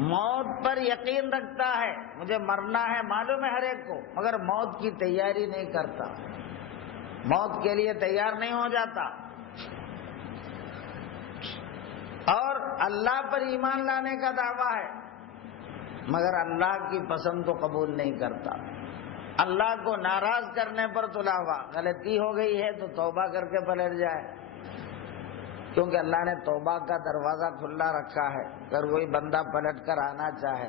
موت پر یقین رکھتا ہے، مجھے مرنا ہے معلوم ہے ہر ایک کو، مگر موت کی تیاری نہیں کرتا، موت کے لیے تیار نہیں ہو جاتا، اور اللہ پر ایمان لانے کا دعویٰ ہے مگر اللہ کی پسند کو قبول نہیں کرتا، اللہ کو ناراض کرنے پر تلا ہوا، غلطی ہو گئی ہے تو توبہ کر کے پلٹ جائے، کیونکہ اللہ نے توبہ کا دروازہ کھلا رکھا ہے، اگر کوئی بندہ پلٹ کر آنا چاہے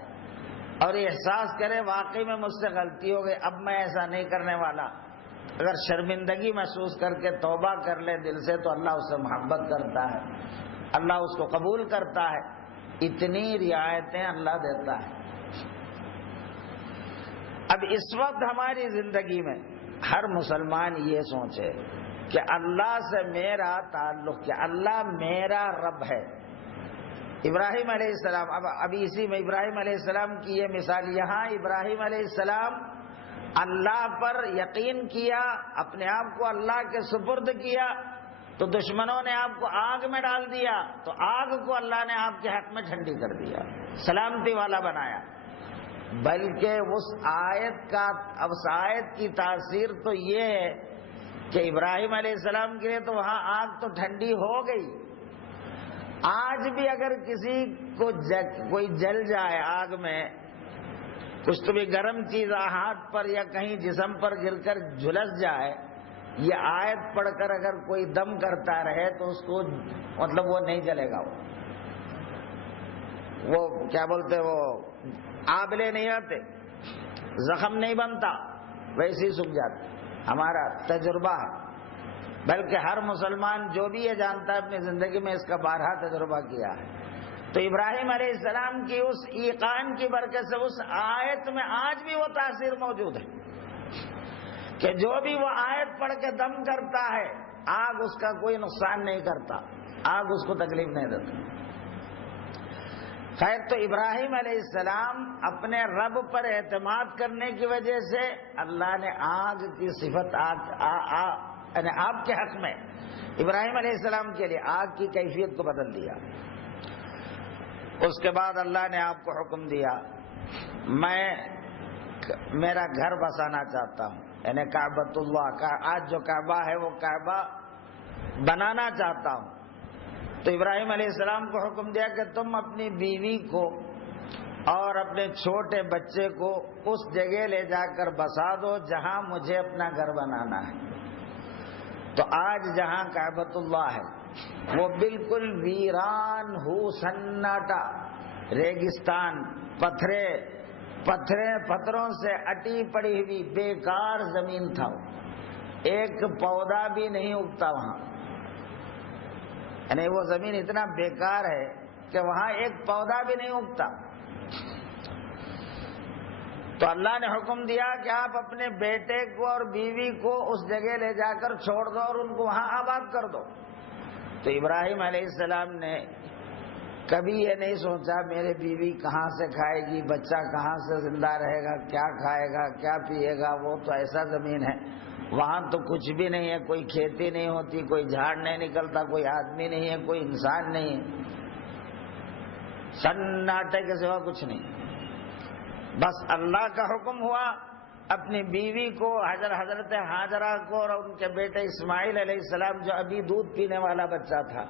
اور یہ احساس کرے واقعی میں مجھ سے غلطی ہو گئی، اب میں ایسا نہیں کرنے والا، اگر شرمندگی محسوس کر کے توبہ کر لے دل سے تو اللہ اس سے محبت کرتا ہے، اللہ اس کو قبول کرتا ہے، اتنی رعایتیں اللہ دیتا ہے۔ اب اس وقت ہماری زندگی میں ہر مسلمان یہ سوچے کہ اللہ سے میرا تعلق کیا، اللہ میرا رب ہے۔ ابراہیم علیہ السلام، ابھی اسی میں ابراہیم علیہ السلام کی یہ مثال، یہاں ابراہیم علیہ السلام اللہ پر یقین کیا، اپنے آپ کو اللہ کے سپرد کیا، تو دشمنوں نے آپ کو آگ میں ڈال دیا، تو آگ کو اللہ نے آپ کے حق میں ٹھنڈی کر دیا، سلامتی والا بنایا، بلکہ اس آیت کی تاثیر تو یہ ہے کہ ابراہیم علیہ السلام کے لیے تو وہاں آگ تو ٹھنڈی ہو گئی، آج بھی اگر کسی کو کوئی جل جائے آگ میں، کچھ تو بھی گرم چیز ہاتھ پر یا کہیں جسم پر گر کر جھلس جائے، یہ آیت پڑھ کر اگر کوئی دم کرتا رہے تو اس کو مطلب وہ نہیں جلے گا، وہ کیا بولتے، وہ آبلے نہیں آتے، زخم نہیں بنتا، ویسے ہی سوکھ جاتے، ہمارا تجربہ ہے، بلکہ ہر مسلمان جو بھی یہ جانتا ہے اپنی زندگی میں اس کا بارہا تجربہ کیا ہے۔ تو ابراہیم علیہ السلام کی اس ایقان کی برکت سے اس آیت میں آج بھی وہ تاثیر موجود ہے کہ جو بھی وہ آیت پڑھ کے دم کرتا ہے، آگ اس کا کوئی نقصان نہیں کرتا، آگ اس کو تکلیف نہیں دیتا۔ خیر، تو ابراہیم علیہ السلام اپنے رب پر اعتماد کرنے کی وجہ سے اللہ نے آگ کی صفت یعنی آپ کے حق میں ابراہیم علیہ السلام کے لیے آگ کی کیفیت کو بدل دیا۔ اس کے بعد اللہ نے آپ کو حکم دیا، میں میرا گھر بسانا چاہتا ہوں، یعنی کعبۃ اللہ کا آج جو کعبہ ہے وہ کعبہ بنانا چاہتا ہوں۔ تو ابراہیم علیہ السلام کو حکم دیا کہ تم اپنی بیوی کو اور اپنے چھوٹے بچے کو اس جگہ لے جا کر بسا دو جہاں مجھے اپنا گھر بنانا ہے۔ تو آج جہاں کعبۃ اللہ ہے وہ بالکل ویران ہو، سناٹا، ریگستان، پتھروں سے اٹی پڑی ہوئی بیکار زمین تھا، ایک پودا بھی نہیں اگتا وہاں، یعنی وہ زمین اتنا بیکار ہے کہ وہاں ایک پودا بھی نہیں اگتا۔ تو اللہ نے حکم دیا کہ آپ اپنے بیٹے کو اور بیوی کو اس جگہ لے جا کر چھوڑ دو اور ان کو وہاں آباد کر دو۔ تو ابراہیم علیہ السلام نے کبھی یہ نہیں سوچا میرے بیوی کہاں سے کھائے گی، بچہ کہاں سے زندہ رہے گا، کیا کھائے گا، کیا پیے گا، وہ تو ایسا زمین ہے وہاں تو کچھ بھی نہیں ہے، کوئی کھیتی نہیں ہوتی، کوئی جھاڑ نہیں نکلتا، کوئی آدمی نہیں ہے، کوئی انسان نہیں ہے، سناٹے کے سوا کچھ نہیں۔ بس اللہ کا حکم ہوا، اپنی بیوی کو حضرت ہاجرہ کو اور ان کے بیٹے اسماعیل علیہ السلام جو ابھی دودھ پینے والا بچہ تھا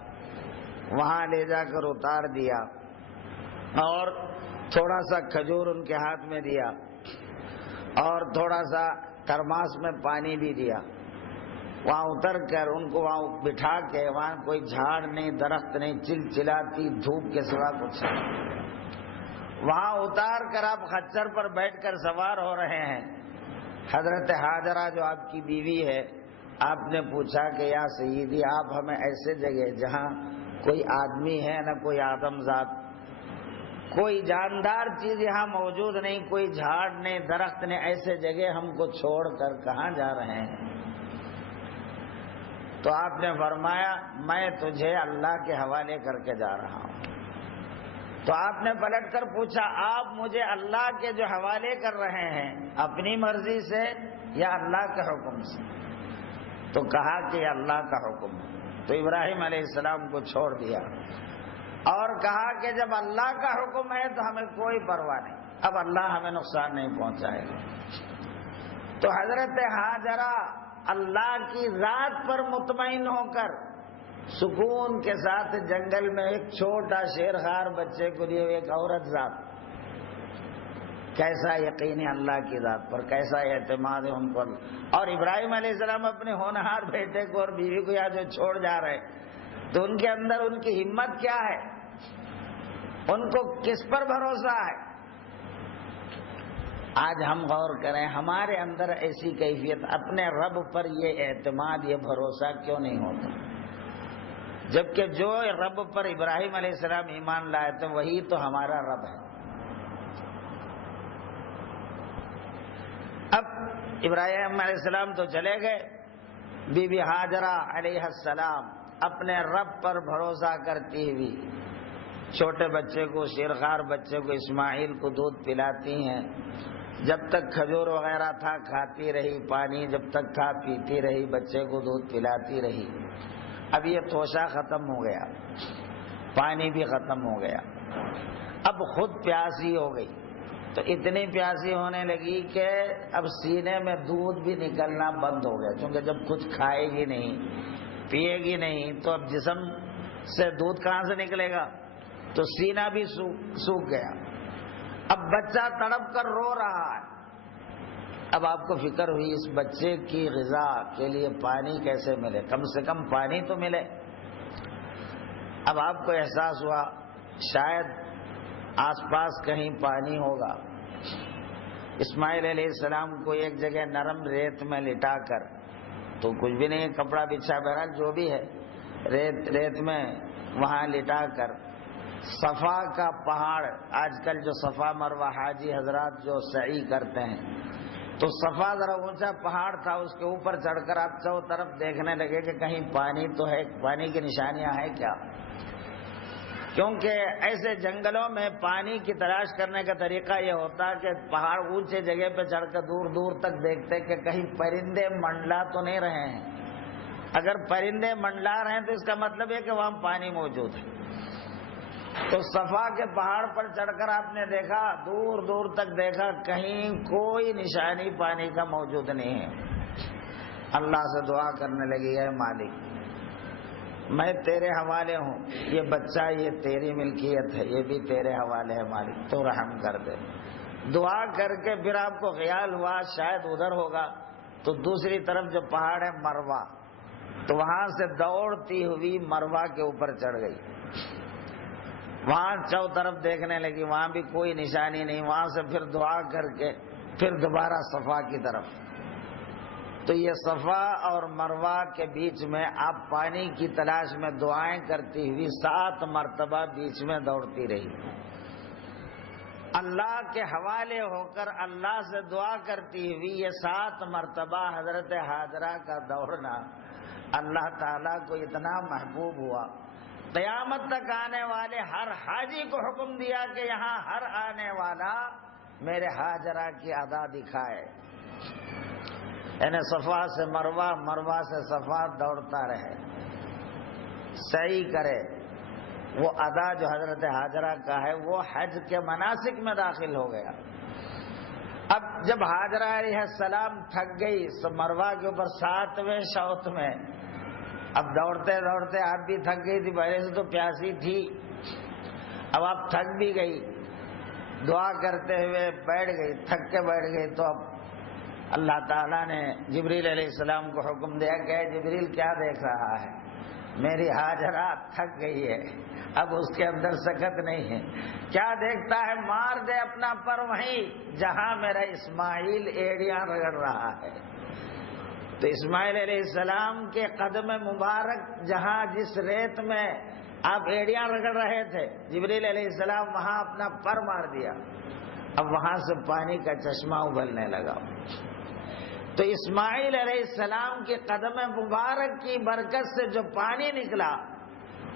وہاں لے جا کر اتار دیا، اور تھوڑا سا کھجور ان کے ہاتھ میں دیا اور تھوڑا سا ترماس میں پانی بھی دیا، وہاں اتر کر ان کو وہاں بٹھا کے، وہاں کوئی جھاڑ نہیں، درخت نہیں، چلچلاتی دھوپ کے سوا کچھ نہیں، وہاں اتار کر آپ خچر پر بیٹھ کر سوار ہو رہے ہیں۔ حضرت ہاجرہ جو آپ کی بیوی ہے، آپ نے پوچھا کہ یا سیدی آپ ہمیں ایسے جگہ جہاں کوئی آدمی ہے نہ کوئی آدم ذات، کوئی جاندار چیز یہاں موجود نہیں، کوئی جھاڑ نہیں، درخت نہیں، ایسے جگہ ہم کو چھوڑ کر کہاں جا رہے ہیں؟ تو آپ نے فرمایا میں تجھے اللہ کے حوالے کر کے جا رہا ہوں۔ تو آپ نے پلٹ کر پوچھا آپ مجھے اللہ کے جو حوالے کر رہے ہیں اپنی مرضی سے یا اللہ کے حکم سے؟ تو کہا کہ اللہ کا حکم ہے۔ تو ابراہیم علیہ السلام کو چھوڑ دیا اور کہا کہ جب اللہ کا حکم ہے تو ہمیں کوئی پرواہ نہیں، اب اللہ ہمیں نقصان نہیں پہنچائے گا۔ تو حضرت ہاجرہ اللہ کی ذات پر مطمئن ہو کر سکون کے ساتھ جنگل میں ایک چھوٹا شیرخوار بچے کو لیے ایک عورت ذات، کیسا یقین ہے اللہ کی ذات پر، کیسا اعتماد ہے ان کو۔ اور ابراہیم علیہ السلام اپنے ہونہار بیٹے کو اور بیوی کو یہاں جو چھوڑ جا رہے تو ان کے اندر ان کی ہمت کیا ہے، ان کو کس پر بھروسہ ہے۔ آج ہم غور کریں ہمارے اندر ایسی کیفیت، اپنے رب پر یہ اعتماد، یہ بھروسہ کیوں نہیں ہوتا؟ جبکہ جو رب پر ابراہیم علیہ السلام ایمان لائے تھے وہی تو ہمارا رب ہے۔ اب ابراہیم علیہ السلام تو چلے گئے، بی بی ہاجرہ علیہ السلام اپنے رب پر بھروسہ کرتی ہوئی چھوٹے بچے کو، شیرخوار بچے کو اسماعیل کو دودھ پلاتی ہیں۔ جب تک کھجور وغیرہ تھا کھاتی رہی، پانی جب تک تھا پیتی رہی، بچے کو دودھ پلاتی رہی۔ اب یہ توشہ ختم ہو گیا، پانی بھی ختم ہو گیا، اب خود پیاسی ہو گئی، تو اتنی پیاسی ہونے لگی کہ اب سینے میں دودھ بھی نکلنا بند ہو گیا، کیونکہ جب کچھ کھائے گی نہیں پیے گی نہیں تو اب جسم سے دودھ کہاں سے نکلے گا، تو سینہ بھی سوکھ گیا۔ اب بچہ تڑپ کر رو رہا ہے، اب آپ کو فکر ہوئی اس بچے کی غذا کے لیے پانی کیسے ملے، کم سے کم پانی تو ملے۔ اب آپ کو احساس ہوا شاید آس پاس کہیں پانی ہوگا۔ اسماعیل علیہ السلام کو ایک جگہ نرم ریت میں لٹا کر، تو کچھ بھی نہیں، کپڑا بچھا، بہرحال جو بھی ہے، ریت میں وہاں لٹا کر صفا کا پہاڑ، آج کل جو صفا مروہ حاجی حضرات جو سعی کرتے ہیں، تو صفا ذرا اونچا پہاڑ تھا، اس کے اوپر چڑھ کر آپ چاروں طرف دیکھنے لگے کہ کہیں پانی تو ہے، پانی کی نشانیاں ہیں کیا، کیونکہ ایسے جنگلوں میں پانی کی تلاش کرنے کا طریقہ یہ ہوتا کہ پہاڑ اونچے جگہ پہ چڑھ کر دور دور تک دیکھتے کہ کہیں پرندے منڈلا تو نہیں رہے ہیں، اگر پرندے منڈلا رہے ہیں تو اس کا مطلب ہے کہ وہاں پانی موجود ہے۔ تو صفا کے پہاڑ پر چڑھ کر آپ نے دیکھا، دور دور تک دیکھا، کہیں کوئی نشانی پانی کا موجود نہیں ہے۔ اللہ سے دعا کرنے لگی، اے مالک میں تیرے حوالے ہوں، یہ بچہ یہ تیری ملکیت ہے، یہ بھی تیرے حوالے ہے مالک، تو رحم کر دے۔ دعا کر کے پھر آپ کو خیال ہوا شاید ادھر ہوگا، تو دوسری طرف جو پہاڑ ہے مروہ، تو وہاں سے دوڑتی ہوئی مروہ کے اوپر چڑھ گئی، وہاں چاروں طرف دیکھنے لگی، وہاں بھی کوئی نشانی نہیں، وہاں سے پھر دعا کر کے پھر دوبارہ صفا کی طرف۔ تو یہ صفا اور مروہ کے بیچ میں آپ پانی کی تلاش میں دعائیں کرتی ہوئی 7 مرتبہ بیچ میں دوڑتی رہی، اللہ کے حوالے ہو کر اللہ سے دعا کرتی ہوئی یہ 7 مرتبہ حضرت ہاجرہ کا دوڑنا اللہ تعالیٰ کو اتنا محبوب ہوا، قیامت تک آنے والے ہر حاجی کو حکم دیا کہ یہاں ہر آنے والا میرے ہاجرہ کی ادا دکھائے، یعنی صفا سے مروہ، مروہ سے صفا دوڑتا رہے، صحیح کرے۔ وہ ادا جو حضرت ہاجرہ کا ہے وہ حج کے مناسک میں داخل ہو گیا۔ اب جب ہاجرہ علیہ السلام تھک گئی تو مروہ کے اوپر 7ویں شوط میں، اب دوڑتے دوڑتے آپ بھی تھک گئی تھی، پہلے سے تو پیاسی تھی، اب آپ تھک بھی گئی، دعا کرتے ہوئے بیٹھ گئی، تھک کے بیٹھ گئی، تو اب اللہ تعالیٰ نے جبریل علیہ السلام کو حکم دیا کہ اے جبریل کیا دیکھ رہا ہے، میری ہاجرہ تھک گئی ہے، اب اس کے اندر سکت نہیں ہے، کیا دیکھتا ہے، مار دے اپنا پر وہیں جہاں میرا اسماعیل ایڑیاں رگڑ رہا ہے۔ تو اسماعیل علیہ السلام کے قدم مبارک جہاں جس ریت میں آپ ایڑیاں رگڑ رہے تھے، جبریل علیہ السلام وہاں اپنا پر مار دیا، اب وہاں سے پانی کا چشمہ ابلنے لگا۔ تو اسماعیل علیہ السلام کے قدم مبارک کی برکت سے جو پانی نکلا،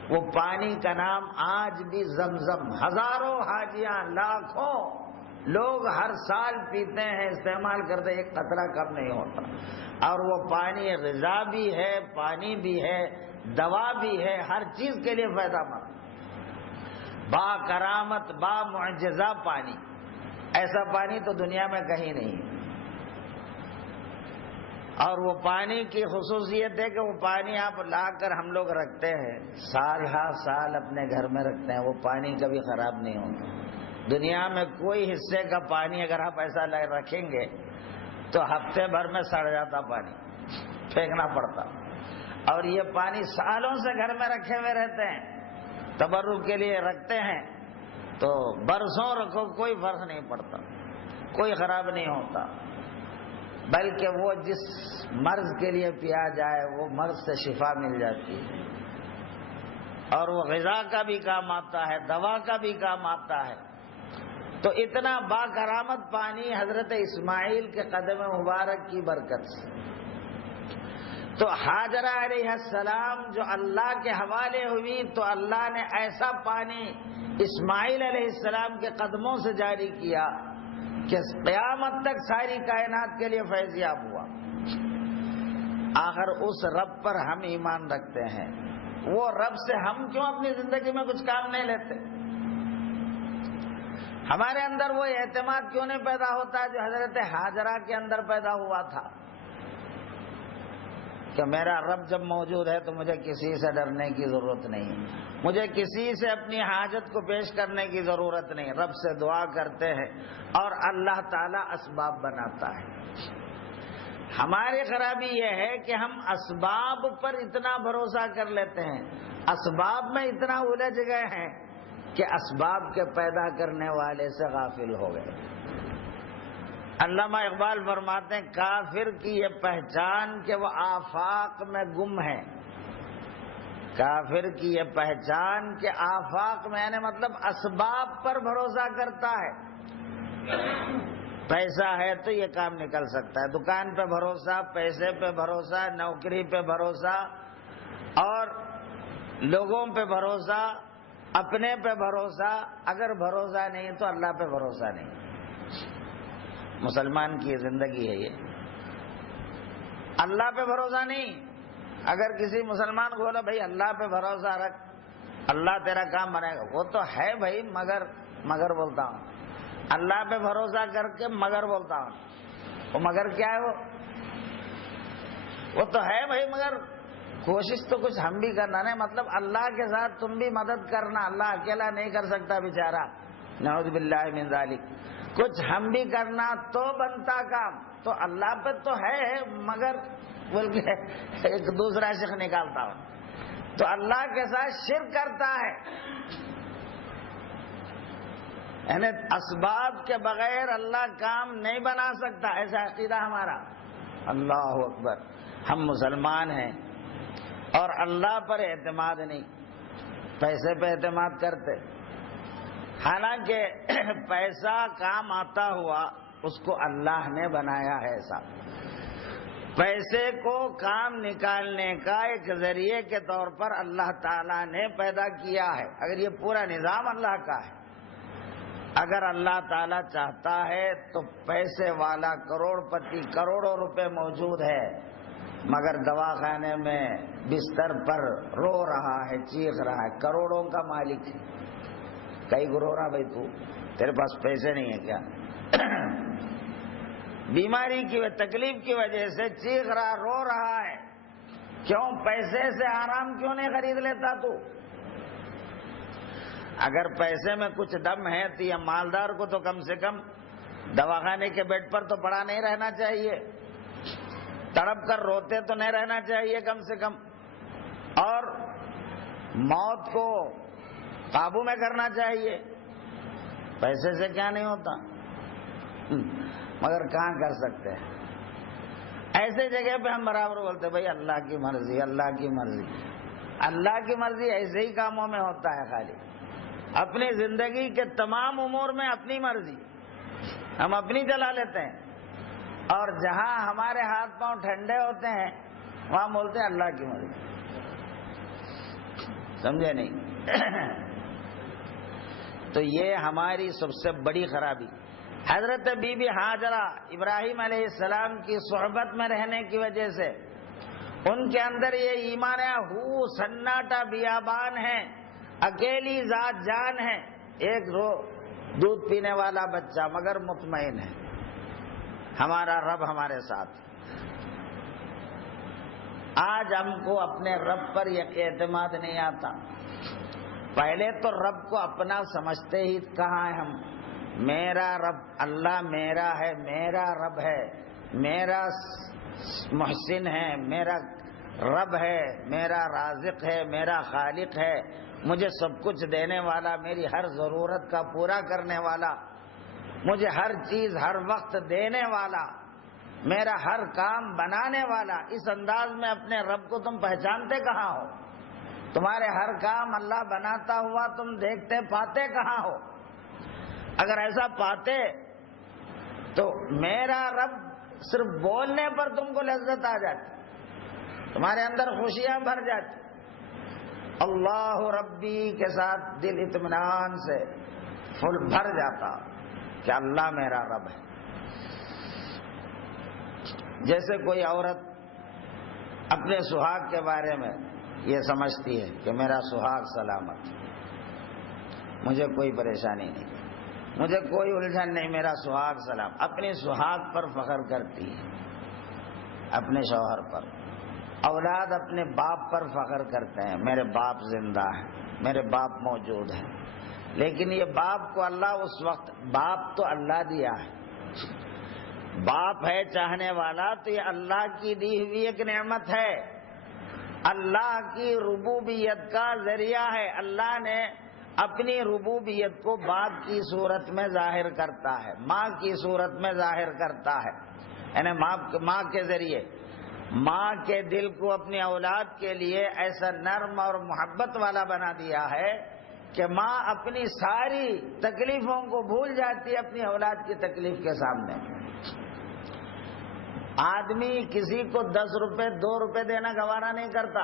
وہ پانی کا نام آج بھی زمزم، ہزاروں حاجیاں، لاکھوں لوگ ہر سال پیتے ہیں، استعمال کرتے، ایک قطرہ کم نہیں ہوتا، اور وہ پانی غذا بھی ہے، پانی بھی ہے، دوا بھی ہے، ہر چیز کے لیے فائدہ مند۔ با کرامت با معجزہ پانی، ایسا پانی تو دنیا میں کہیں نہیں ہے۔ اور وہ پانی کی خصوصیت ہے کہ وہ پانی آپ لا کر ہم لوگ رکھتے ہیں، سال ہا سال اپنے گھر میں رکھتے ہیں، وہ پانی کبھی خراب نہیں ہوتا۔ دنیا میں کوئی حصے کا پانی اگر آپ ایسا رکھیں گے تو ہفتے بھر میں سڑ جاتا، پانی پھینکنا پڑتا۔ اور یہ پانی سالوں سے گھر میں رکھے ہوئے رہتے ہیں، تبرک کے لیے رکھتے ہیں، تو برسوں رکھو کوئی فرق نہیں پڑتا، کوئی خراب نہیں ہوتا، بلکہ وہ جس مرض کے لیے پیا جائے وہ مرض سے شفا مل جاتی ہے، اور وہ غذا کا بھی کام آتا ہے، دوا کا بھی کام آتا ہے۔ تو اتنا با کرامت پانی حضرت اسماعیل کے قدم مبارک کی برکت سے، تو ہاجرہ علیہ السلام جو اللہ کے حوالے ہوئی تو اللہ نے ایسا پانی اسماعیل علیہ السلام کے قدموں سے جاری کیا کہ قیامت تک ساری کائنات کے لیے فیضیاب ہوا۔ آخر اس رب پر ہم ایمان رکھتے ہیں، وہ رب سے ہم کیوں اپنی زندگی میں کچھ کام نہیں لیتے؟ ہمارے اندر وہ اعتماد کیوں نہیں پیدا ہوتا جو حضرت ہاجرہ کے اندر پیدا ہوا تھا کہ میرا رب جب موجود ہے تو مجھے کسی سے ڈرنے کی ضرورت نہیں، مجھے کسی سے اپنی حاجت کو پیش کرنے کی ضرورت نہیں، رب سے دعا کرتے ہیں اور اللہ تعالیٰ اسباب بناتا ہے۔ ہماری خرابی یہ ہے کہ ہم اسباب پر اتنا بھروسہ کر لیتے ہیں، اسباب میں اتنا الجھ گئے ہیں کہ اسباب کے پیدا کرنے والے سے غافل ہو گئے۔ علامہ اقبال فرماتے ہیں کافر کی یہ پہچان کہ وہ آفاق میں گم ہے، کافر کی یہ پہچان کہ آفاق میں یعنی مطلب اسباب پر بھروسہ کرتا ہے۔ پیسہ ہے تو یہ کام نکل سکتا ہے، دکان پہ بھروسہ، پیسے پہ بھروسہ، نوکری پہ بھروسہ، اور لوگوں پہ بھروسہ، اپنے پہ بھروسہ، اگر بھروسہ نہیں تو اللہ پہ بھروسہ نہیں۔ مسلمان کی زندگی ہے یہ، اللہ پہ بھروسہ نہیں۔ اگر کسی مسلمان کو بولا بھائی اللہ پہ بھروسہ رکھ، اللہ تیرا کام بنائے گا، وہ تو ہے بھائی، مگر بولتا ہوں، اللہ پہ بھروسہ کر کے مگر بولتا ہوں، وہ مگر کیا ہے؟ وہ تو ہے بھائی، مگر کوشش تو کچھ ہم بھی کرنا نہیں، مطلب اللہ کے ساتھ تم بھی مدد کرنا، اللہ اکیلا نہیں کر سکتا بیچارہ، نعوذ باللہ من ذالک، کچھ ہم بھی کرنا تو بنتا کام۔ تو اللہ پہ تو ہے مگر بول کے ایک دوسرا شرک نکالتا ہوں، تو اللہ کے ساتھ شرک کرتا ہے، یعنی اسباب کے بغیر اللہ کام نہیں بنا سکتا، ایسا عقیدہ ہمارا۔ اللہ اکبر، ہم مسلمان ہیں اور اللہ پر اعتماد نہیں، پیسے پہ اعتماد کرتے، حالانکہ پیسہ کام آتا ہوا اس کو اللہ نے بنایا ہے۔ ایسا پیسے کو کام نکالنے کا ایک ذریعے کے طور پر اللہ تعالیٰ نے پیدا کیا ہے، اگر یہ پورا نظام اللہ کا ہے۔ اگر اللہ تعالیٰ چاہتا ہے تو پیسے والا کروڑ پتی کروڑوں روپے موجود ہے، مگر دواخانے میں بستر پر رو رہا ہے، چیخ رہا ہے، کروڑوں کا مالک ہے، کئی رو رہا بھائی تو تیرے پاس پیسے نہیں ہے کیا؟ بیماری کی تکلیف کی وجہ سے چیخ رہا، رو رہا ہے، کیوں؟ پیسے سے آرام کیوں نہیں خرید لیتا تو؟ اگر پیسے میں کچھ دم ہے تو یہ مالدار کو تو کم سے کم دواخانے کے بیڈ پر تو پڑا نہیں رہنا چاہیے، تڑپ کر روتے تو نہیں رہنا چاہیے کم سے کم، اور موت کو قابو میں کرنا چاہیے۔ پیسے سے کیا نہیں ہوتا، مگر کہاں کر سکتے ہیں؟ ایسے جگہ پہ ہم برابر بولتے بھائی اللہ کی مرضی، اللہ کی مرضی۔ اللہ کی مرضی ایسے ہی کاموں میں ہوتا ہے، خالی اپنی زندگی کے تمام امور میں اپنی مرضی ہم اپنی چلا لیتے ہیں، اور جہاں ہمارے ہاتھ پاؤں ٹھنڈے ہوتے ہیں وہاں بولتے ہیں اللہ کی مرضی۔ سمجھے نہیں؟ تو یہ ہماری سب سے بڑی خرابی۔ حضرت بی بی ہاجرہ ابراہیم علیہ السلام کی صحبت میں رہنے کی وجہ سے ان کے اندر یہ ایمان ہے، ہو سناٹا بیابان ہے، اکیلی ذات جان ہے، ایک دودھ پینے والا بچہ مگر مطمئن ہے، ہمارا رب ہمارے ساتھ۔ آج ہم کو اپنے رب پر اعتماد نہیں آتا۔ پہلے تو رب کو اپنا سمجھتے ہی کہاں ہے ہم؟ میرا رب اللہ میرا ہے، میرا رب ہے، میرا محسن ہے، میرا رب ہے، میرا رازق ہے، میرا خالق ہے، مجھے سب کچھ دینے والا، میری ہر ضرورت کا پورا کرنے والا، مجھے ہر چیز ہر وقت دینے والا، میرا ہر کام بنانے والا۔ اس انداز میں اپنے رب کو تم پہچانتے کہاں ہو؟ تمہارے ہر کام اللہ بناتا ہوا تم دیکھتے پاتے کہاں ہو؟ اگر ایسا پاتے تو میرا رب صرف بولنے پر تم کو لذت آ جاتی، تمہارے اندر خوشیاں بھر جاتی، اللہ ربی کے ساتھ دل اطمینان سے پھول بھر جاتا کہ اللہ میرا رب ہے۔ جیسے کوئی عورت اپنے سہاگ کے بارے میں یہ سمجھتی ہے کہ میرا سہاگ سلامت، مجھے کوئی پریشانی نہیں، مجھے کوئی الجھن نہیں، میرا سہاگ سلام، اپنی سہاگ پر فخر کرتی ہے، اپنے شوہر پر۔ اولاد اپنے باپ پر فخر کرتے ہیں، میرے باپ زندہ ہیں، میرے باپ موجود ہیں۔ لیکن یہ باپ کو اللہ اس وقت، باپ تو اللہ دیا ہے، باپ ہے چاہنے والا، تو یہ اللہ کی دی ہوئی ایک نعمت ہے، اللہ کی ربوبیت کا ذریعہ ہے۔ اللہ نے اپنی ربوبیت کو باپ کی صورت میں ظاہر کرتا ہے، ماں کی صورت میں ظاہر کرتا ہے، یعنی ماں کے ذریعے ماں کے دل کو اپنی اولاد کے لیے ایسا نرم اور محبت والا بنا دیا ہے کہ ماں اپنی ساری تکلیفوں کو بھول جاتی ہے اپنی اولاد کی تکلیف کے سامنے۔ آدمی کسی کو 10 روپے 2 روپے دینا گوارا نہیں کرتا۔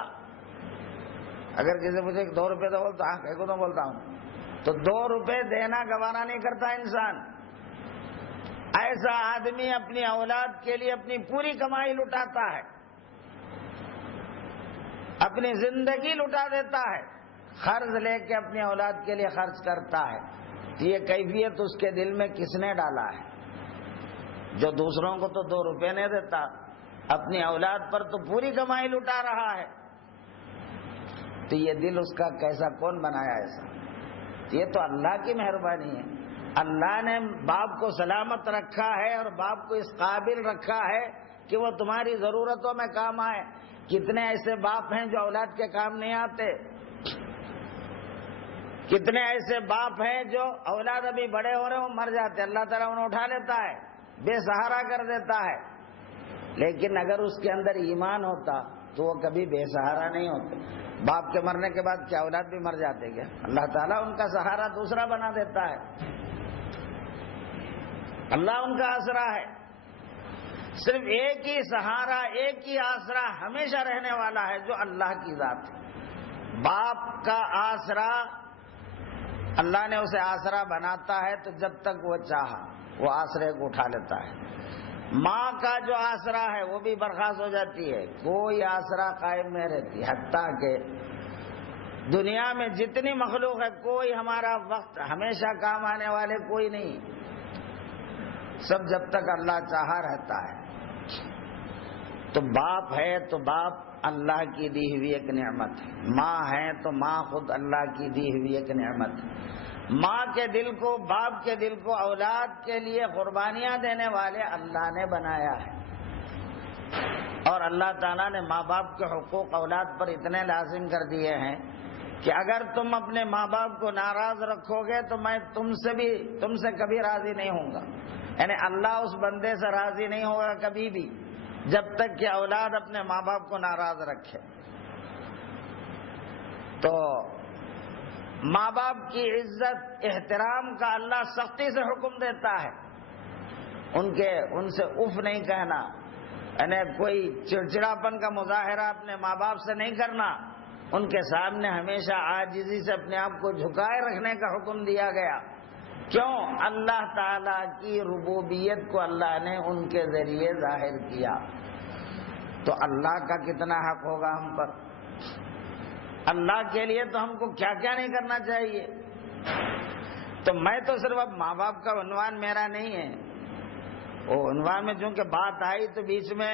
اگر کسی مجھے 2 روپے دو بولتا ہاں کو تو بولتا ہوں، تو 2 روپے دینا گوارا نہیں کرتا انسان۔ ایسا آدمی اپنی اولاد کے لیے اپنی پوری کمائی لٹاتا ہے، اپنی زندگی لٹا دیتا ہے، قرض لے کے اپنی اولاد کے لیے خرچ کرتا ہے۔ یہ کیفیت اس کے دل میں کس نے ڈالا ہے؟ جو دوسروں کو تو 2 روپے نہیں دیتا، اپنی اولاد پر تو پوری کمائی لٹا رہا ہے۔ تو یہ دل اس کا کیسا، کون بنایا ایسا؟ یہ تو اللہ کی مہربانی ہے۔ اللہ نے باپ کو سلامت رکھا ہے اور باپ کو اس قابل رکھا ہے کہ وہ تمہاری ضرورتوں میں کام آئے۔ کتنے ایسے باپ ہیں جو اولاد کے کام نہیں آتے، کتنے ایسے باپ ہیں جو اولاد ابھی بڑے ہو رہے ہیں وہ مر جاتے، اللہ تعالیٰ انہیں اٹھا لیتا ہے، بے سہارا کر دیتا ہے۔ لیکن اگر اس کے اندر ایمان ہوتا تو وہ کبھی بے سہارا نہیں ہوتے۔ باپ کے مرنے کے بعد کیا اولاد بھی مر جاتے کیا؟ اللہ تعالیٰ ان کا سہارا دوسرا بنا دیتا ہے، اللہ ان کا آسرا ہے۔ صرف ایک ہی سہارا، ایک ہی آسرا ہمیشہ رہنے والا ہے جو اللہ کی ذات ہے۔ باپ کا آسرا اللہ نے اسے آسرا بناتا ہے تو جب تک وہ چاہا وہ آسرے کو اٹھا لیتا ہے۔ ماں کا جو آسرا ہے وہ بھی برخاست ہو جاتی ہے، کوئی آسرا قائم نہیں رہتی، حتیٰ کہ دنیا میں جتنی مخلوق ہے کوئی ہمارا وقت ہمیشہ کام آنے والے کوئی نہیں، سب جب تک اللہ چاہا رہتا ہے۔ تو باپ ہے تو باپ اللہ کی دی ہوئی ایک نعمت ہے، ماں ہے تو ماں خود اللہ کی دی ہوئی ایک نعمت ہے۔ ماں کے دل کو، باپ کے دل کو اولاد کے لیے قربانیاں دینے والے اللہ نے بنایا ہے۔ اور اللہ تعالیٰ نے ماں باپ کے حقوق اولاد پر اتنے لازم کر دیے ہیں کہ اگر تم اپنے ماں باپ کو ناراض رکھو گے تو میں تم سے کبھی راضی نہیں ہوں گا، یعنی اللہ اس بندے سے راضی نہیں ہوگا کبھی بھی جب تک کہ اولاد اپنے ماں باپ کو ناراض رکھے۔ تو ماں باپ کی عزت احترام کا اللہ سختی سے حکم دیتا ہے، ان سے اف نہیں کہنا، یعنی کوئی چڑچڑاپن کا مظاہرہ اپنے ماں باپ سے نہیں کرنا، ان کے سامنے ہمیشہ عاجزی سے اپنے آپ کو جھکائے رکھنے کا حکم دیا گیا۔ کیوں؟ اللہ تعالیٰ کی ربوبیت کو اللہ نے ان کے ذریعے ظاہر کیا۔ تو اللہ کا کتنا حق ہوگا ہم پر؟ اللہ کے لیے تو ہم کو کیا کیا نہیں کرنا چاہیے. تو میں تو صرف اب ماں باپ کا عنوان میرا نہیں ہے، وہ عنوان میں چونکہ بات آئی تو بیچ میں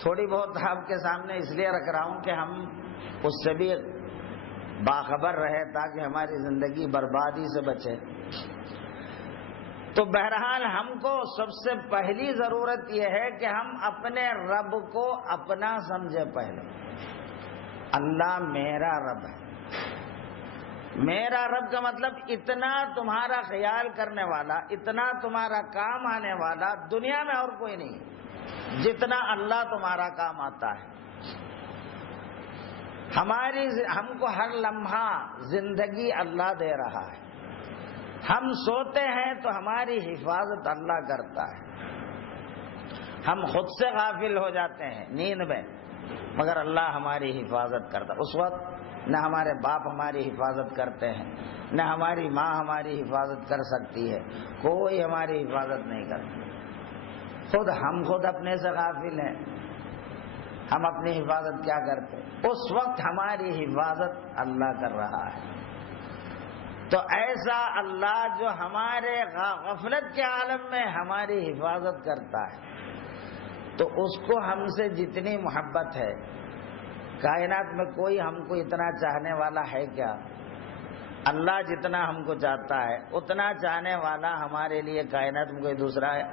تھوڑی بہت آپ کے سامنے اس لیے رکھ رہا ہوں کہ ہم اس سے بھی باخبر رہے تاکہ ہماری زندگی بربادی سے بچے. تو بہرحال ہم کو سب سے پہلی ضرورت یہ ہے کہ ہم اپنے رب کو اپنا سمجھے. پہلے اللہ میرا رب ہے. میرا رب کا مطلب اتنا تمہارا خیال کرنے والا، اتنا تمہارا کام آنے والا دنیا میں اور کوئی نہیں جتنا اللہ تمہارا کام آتا ہے. ہم کو ہر لمحہ زندگی اللہ دے رہا ہے. ہم سوتے ہیں تو ہماری حفاظت اللہ کرتا ہے. ہم خود سے غافل ہو جاتے ہیں نیند میں، مگر اللہ ہماری حفاظت کرتا ہے. اس وقت نہ ہمارے باپ ہماری حفاظت کرتے ہیں، نہ ہماری ماں ہماری حفاظت کر سکتی ہے، کوئی ہماری حفاظت نہیں کرتا. ہم خود اپنے سے غافل ہیں. ہم اپنی حفاظت کیا کرتے؟ اس وقت ہماری حفاظت اللہ کر رہا ہے. تو ایسا اللہ جو ہمارے غفلت کے عالم میں ہماری حفاظت کرتا ہے، تو اس کو ہم سے جتنی محبت ہے، کائنات میں کوئی ہم کو اتنا چاہنے والا ہے کیا؟ اللہ جتنا ہم کو چاہتا ہے اتنا چاہنے والا ہمارے لیے کائنات میں کوئی دوسرا ہے؟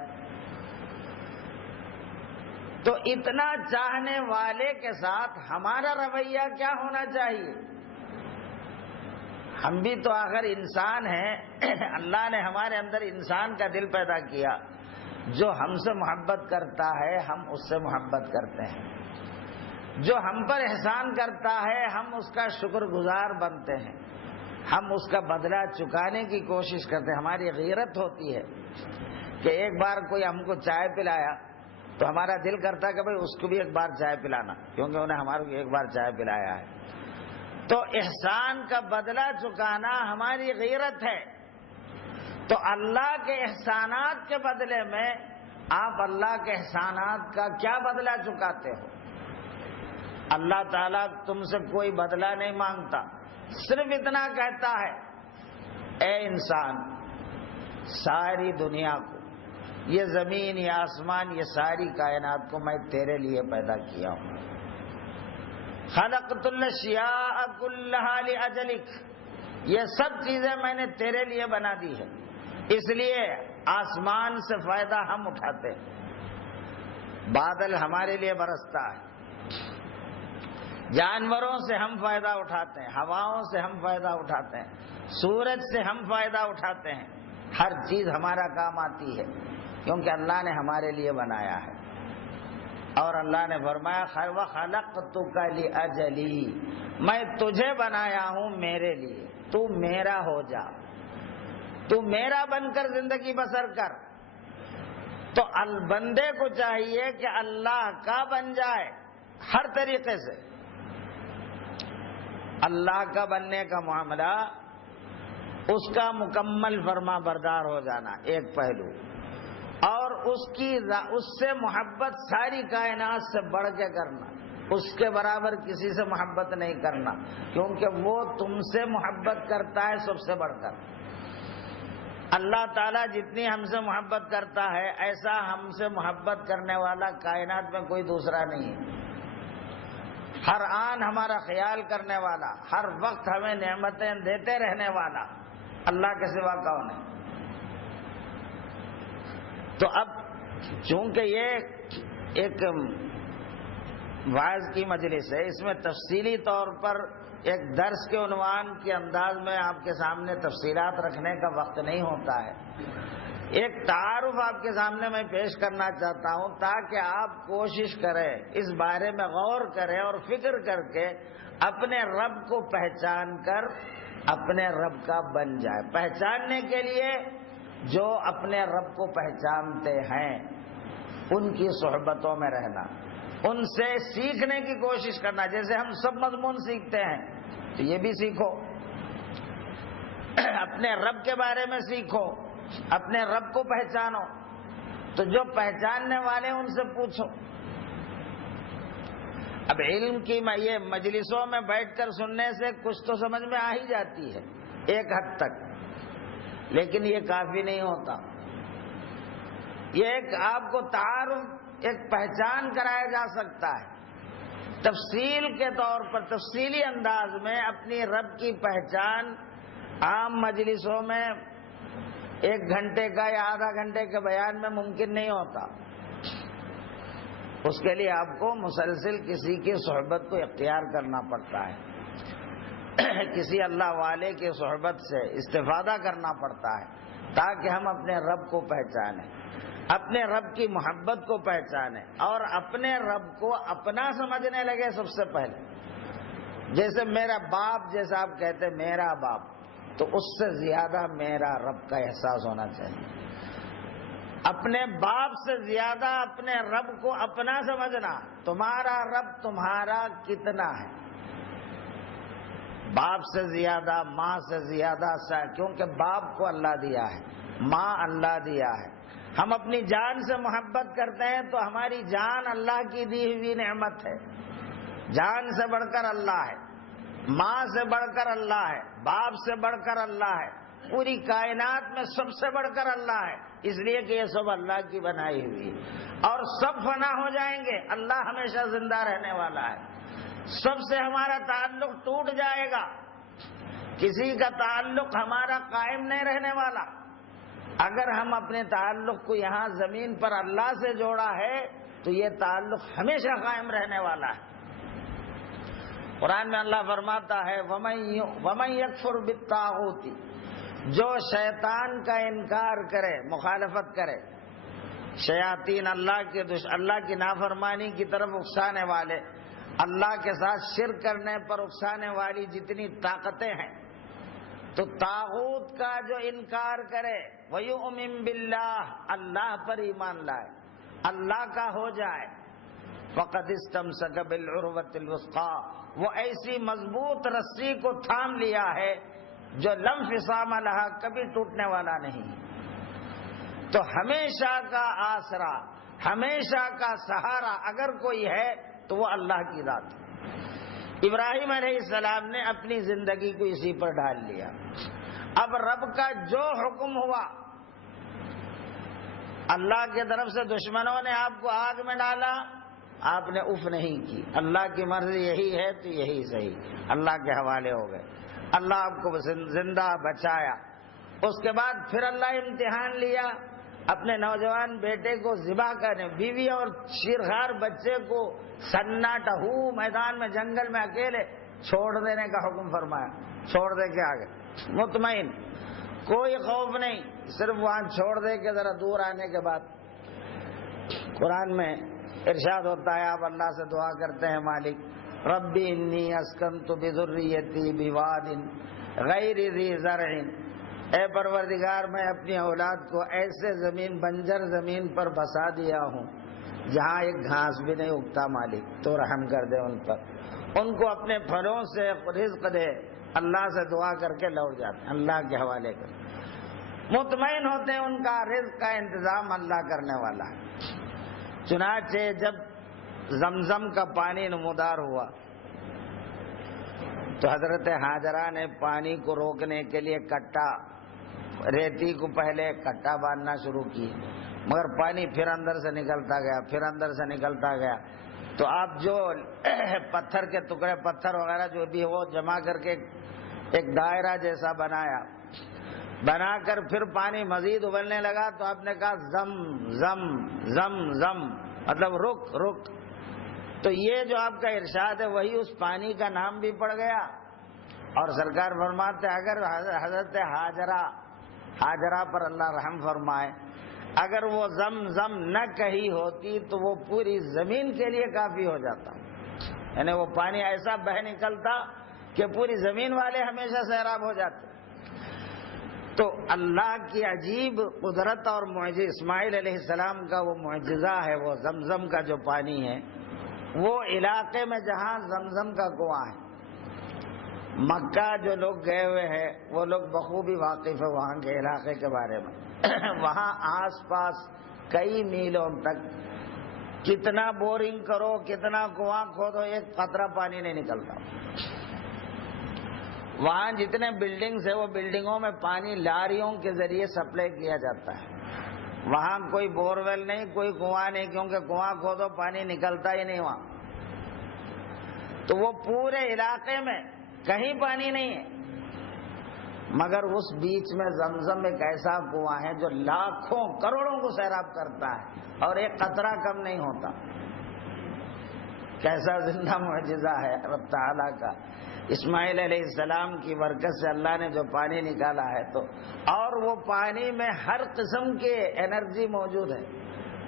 تو اتنا چاہنے والے کے ساتھ ہمارا رویہ کیا ہونا چاہیے؟ ہم بھی تو آخر انسان ہیں. اللہ نے ہمارے اندر انسان کا دل پیدا کیا. جو ہم سے محبت کرتا ہے ہم اس سے محبت کرتے ہیں. جو ہم پر احسان کرتا ہے ہم اس کا شکر گزار بنتے ہیں. ہم اس کا بدلہ چکانے کی کوشش کرتے ہیں. ہماری غیرت ہوتی ہے کہ ایک بار کوئی ہم کو چائے پلایا تو ہمارا دل کرتا ہے کہ بھئی اس کو بھی ایک بار چائے پلانا، کیونکہ انہیں ہمارے کو ایک بار چائے پلایا ہے. تو احسان کا بدلہ چکانا ہماری غیرت ہے. تو اللہ کے احسانات کے بدلے میں آپ اللہ کے احسانات کا کیا بدلہ چکاتے ہو؟ اللہ تعالیٰ تم سے کوئی بدلہ نہیں مانگتا، صرف اتنا کہتا ہے اے انسان، ساری دنیا کو، یہ زمین، یہ آسمان، یہ ساری کائنات کو میں تیرے لیے پیدا کیا ہوں. خلقت الاشیاء کلھا لاجلک، یہ سب چیزیں میں نے تیرے لیے بنا دی ہے. اس لیے آسمان سے فائدہ ہم اٹھاتے ہیں، بادل ہمارے لیے برستا ہے، جانوروں سے ہم فائدہ اٹھاتے ہیں، ہواؤں سے ہم فائدہ اٹھاتے ہیں، سورج سے ہم فائدہ اٹھاتے ہیں. ہر چیز ہمارا کام آتی ہے کیونکہ اللہ نے ہمارے لیے بنایا ہے. اور اللہ نے فرمایا وَخَلَقْتُكَ لِأَجَلِي، میں تجھے بنایا ہوں میرے لیے، تو میرا ہو جا، تو میرا بن کر زندگی بسر کر. تو بندے کو چاہیے کہ اللہ کا بن جائے ہر طریقے سے. اللہ کا بننے کا معاملہ اس کا مکمل فرما بردار ہو جانا ایک پہلو، اور اس سے محبت ساری کائنات سے بڑھ کے کرنا، اس کے برابر کسی سے محبت نہیں کرنا، کیونکہ وہ تم سے محبت کرتا ہے سب سے بڑھ کر. اللہ تعالیٰ جتنی ہم سے محبت کرتا ہے ایسا ہم سے محبت کرنے والا کائنات میں کوئی دوسرا نہیں ہے. ہر آن ہمارا خیال کرنے والا، ہر وقت ہمیں نعمتیں دیتے رہنے والا اللہ کے سوا کون ہے؟ تو اب چونکہ یہ ایک واعظ کی مجلس ہے، اس میں تفصیلی طور پر ایک درس کے عنوان کے انداز میں آپ کے سامنے تفصیلات رکھنے کا وقت نہیں ہوتا ہے. ایک تعارف آپ کے سامنے میں پیش کرنا چاہتا ہوں تاکہ آپ کوشش کریں، اس بارے میں غور کریں اور فکر کر کے اپنے رب کو پہچان کر اپنے رب کا بن جائے. پہچاننے کے لیے جو اپنے رب کو پہچانتے ہیں ان کی صحبتوں میں رہنا، ان سے سیکھنے کی کوشش کرنا. جیسے ہم سب مضمون سیکھتے ہیں تو یہ بھی سیکھو، اپنے رب کے بارے میں سیکھو، اپنے رب کو پہچانو. تو جو پہچاننے والے ان سے پوچھو. اب علم کی یہ مجلسوں میں بیٹھ کر سننے سے کچھ تو سمجھ میں آ ہی جاتی ہے ایک حد تک، لیکن یہ کافی نہیں ہوتا۔ یہ ایک آپ کو تعارف، ایک پہچان کرایا جا سکتا ہے، تفصیل کے طور پر تفصیلی انداز میں اپنی رب کی پہچان عام مجلسوں میں 1 گھنٹے کا یا آدھا گھنٹے کے بیان میں ممکن نہیں ہوتا۔ اس کے لیے آپ کو مسلسل کسی کی صحبت کو اختیار کرنا پڑتا ہے، کسی اللہ والے کی صحبت سے استفادہ کرنا پڑتا ہے تاکہ ہم اپنے رب کو پہچانیں، اپنے رب کی محبت کو پہچانیں اور اپنے رب کو اپنا سمجھنے لگے سب سے پہلے۔ جیسے میرا باپ، جیسا آپ کہتے میرا باپ، تو اس سے زیادہ میرا رب کا احساس ہونا چاہیے۔ اپنے باپ سے زیادہ اپنے رب کو اپنا سمجھنا، تمہارا رب تمہارا کتنا ہے، باپ سے زیادہ، ماں سے زیادہ، کیونکہ باپ کو اللہ دیا ہے، ماں اللہ دیا ہے۔ ہم اپنی جان سے محبت کرتے ہیں تو ہماری جان اللہ کی دی ہوئی نعمت ہے، جان سے بڑھ کر اللہ ہے، ماں سے بڑھ کر اللہ ہے، باپ سے بڑھ کر اللہ ہے، پوری کائنات میں سب سے بڑھ کر اللہ ہے، اس لیے کہ یہ سب اللہ کی بنائی ہوئی ہے اور سب فنا ہو جائیں گے، اللہ ہمیشہ زندہ رہنے والا ہے۔ سب سے ہمارا تعلق ٹوٹ جائے گا، کسی کا تعلق ہمارا قائم نہیں رہنے والا۔ اگر ہم اپنے تعلق کو یہاں زمین پر اللہ سے جوڑا ہے تو یہ تعلق ہمیشہ قائم رہنے والا ہے۔ قرآن میں اللہ فرماتا ہے وَمَن يَكْفُرْ بِالطَّاغُوتِ، جو شیطان کا انکار کرے، مخالفت کرے، شیاطین اللہ کی نافرمانی کی طرف اکسانے والے، اللہ کے ساتھ شرک کرنے پر اکسانے والی جتنی طاقتیں ہیں، تو طاغوت کا جو انکار کرے، وَيُؤْمِن بِاللَّهِ، اللہ پر ایمان لائے، اللہ کا ہو جائے، فَقَدِ اسْتَمْسَكَ بِالْعُرْوَةِ الْوُثْقَىٰ، وہ ایسی مضبوط رسی کو تھام لیا ہے جو لا انفصام لہا، کبھی ٹوٹنے والا نہیں۔ تو ہمیشہ کا آسرا، ہمیشہ کا سہارا اگر کوئی ہے تو وہ اللہ کی ذات ہے۔ ابراہیم علیہ السلام نے اپنی زندگی کو اسی پر ڈال لیا۔ اب رب کا جو حکم ہوا، اللہ کی طرف سے دشمنوں نے آپ کو آگ میں ڈالا، آپ نے اف نہیں کی، اللہ کی مرضی یہی ہے تو یہی صحیح، اللہ کے حوالے ہو گئے، اللہ آپ کو زندہ بچایا۔ اس کے بعد پھر اللہ امتحان لیا، اپنے نوجوان بیٹے کو ذبح کرنے، بیوی اور شیرخوار بچے کو سناٹا ہو میدان میں جنگل میں اکیلے چھوڑ دینے کا حکم فرمایا، چھوڑ دے کے آگے مطمئن، کوئی خوف نہیں، صرف وہاں چھوڑ دے کے ذرا دور آنے کے بعد قرآن میں ارشاد ہوتا ہے، آپ اللہ سے دعا کرتے ہیں، مالک ربی انی اسکنت بذریتی بواد غیر ذی زرع، اے پروردگار میں اپنی اولاد کو ایسے زمین، بنجر زمین پر بسا دیا ہوں جہاں ایک گھاس بھی نہیں اگتا، مالک تو رحم کر دے ان پر، ان کو اپنے پھلوں سے رزق دے۔ اللہ سے دعا کر کے لوٹ جاتے ہیں، اللہ کے حوالے کر، مطمئن ہوتے ہیں ان کا رزق کا انتظام اللہ کرنے والا ہے۔ چنانچہ جب زمزم کا پانی نمودار ہوا تو حضرت ہاجرہ نے پانی کو روکنے کے لیے کٹا، ریتی کو پہلے کٹا باندھنا شروع کی، مگر پانی پھر اندر سے نکلتا گیا، پھر اندر سے نکلتا گیا، تو آپ جو پتھر کے ٹکڑے، پتھر وغیرہ جو بھی وہ جمع کر کے ایک دائرہ جیسا بنایا، بنا کر پھر پانی مزید ابلنے لگا تو آپ نے کہا زم زم زم زم، مطلب رک رک۔ تو یہ جو آپ کا ارشاد ہے وہی اس پانی کا نام بھی پڑ گیا۔ اور سرکار فرماتے اگر حضرت ہاجرہ پر اللہ رحم فرمائے، اگر وہ زم زم نہ کہی ہوتی تو وہ پوری زمین کے لیے کافی ہو جاتا، یعنی وہ پانی ایسا بہ نکلتا کہ پوری زمین والے ہمیشہ سیراب ہو جاتے۔ تو اللہ کی عجیب قدرت اور معجزہ، اسماعیل علیہ السلام کا وہ معجزہ ہے، وہ زمزم کا جو پانی ہے، وہ علاقے میں جہاں زمزم کا کنواں ہے، مکہ جو لوگ گئے ہوئے ہیں وہ لوگ بخوبی واقف ہے وہاں کے علاقے کے بارے میں۔ وہاں آس پاس کئی میلوں تک کتنا بورنگ کرو، کتنا کنواں کھودو، ایک قطرہ پانی نہیں نکلتا۔ وہاں جتنے بلڈنگز ہیں وہ بلڈنگوں میں پانی لاریوں کے ذریعے سپلائی کیا جاتا ہے۔ وہاں کوئی بور ویل نہیں، کوئی کنواں نہیں، کیونکہ کنواں کھودو پانی نکلتا ہی نہیں وہاں۔ تو وہ پورے علاقے میں کہیں پانی نہیں ہے، مگر اس بیچ میں زمزم ایک ایسا کنواں ہے جو لاکھوں کروڑوں کو سیراب کرتا ہے اور ایک قطرہ کم نہیں ہوتا۔ کیسا زندہ معجزہ ہے رب تعالیٰ کا۔ اسماعیل علیہ السلام کی برکت سے اللہ نے جو پانی نکالا ہے، تو اور وہ پانی میں ہر قسم کی انرجی موجود ہے۔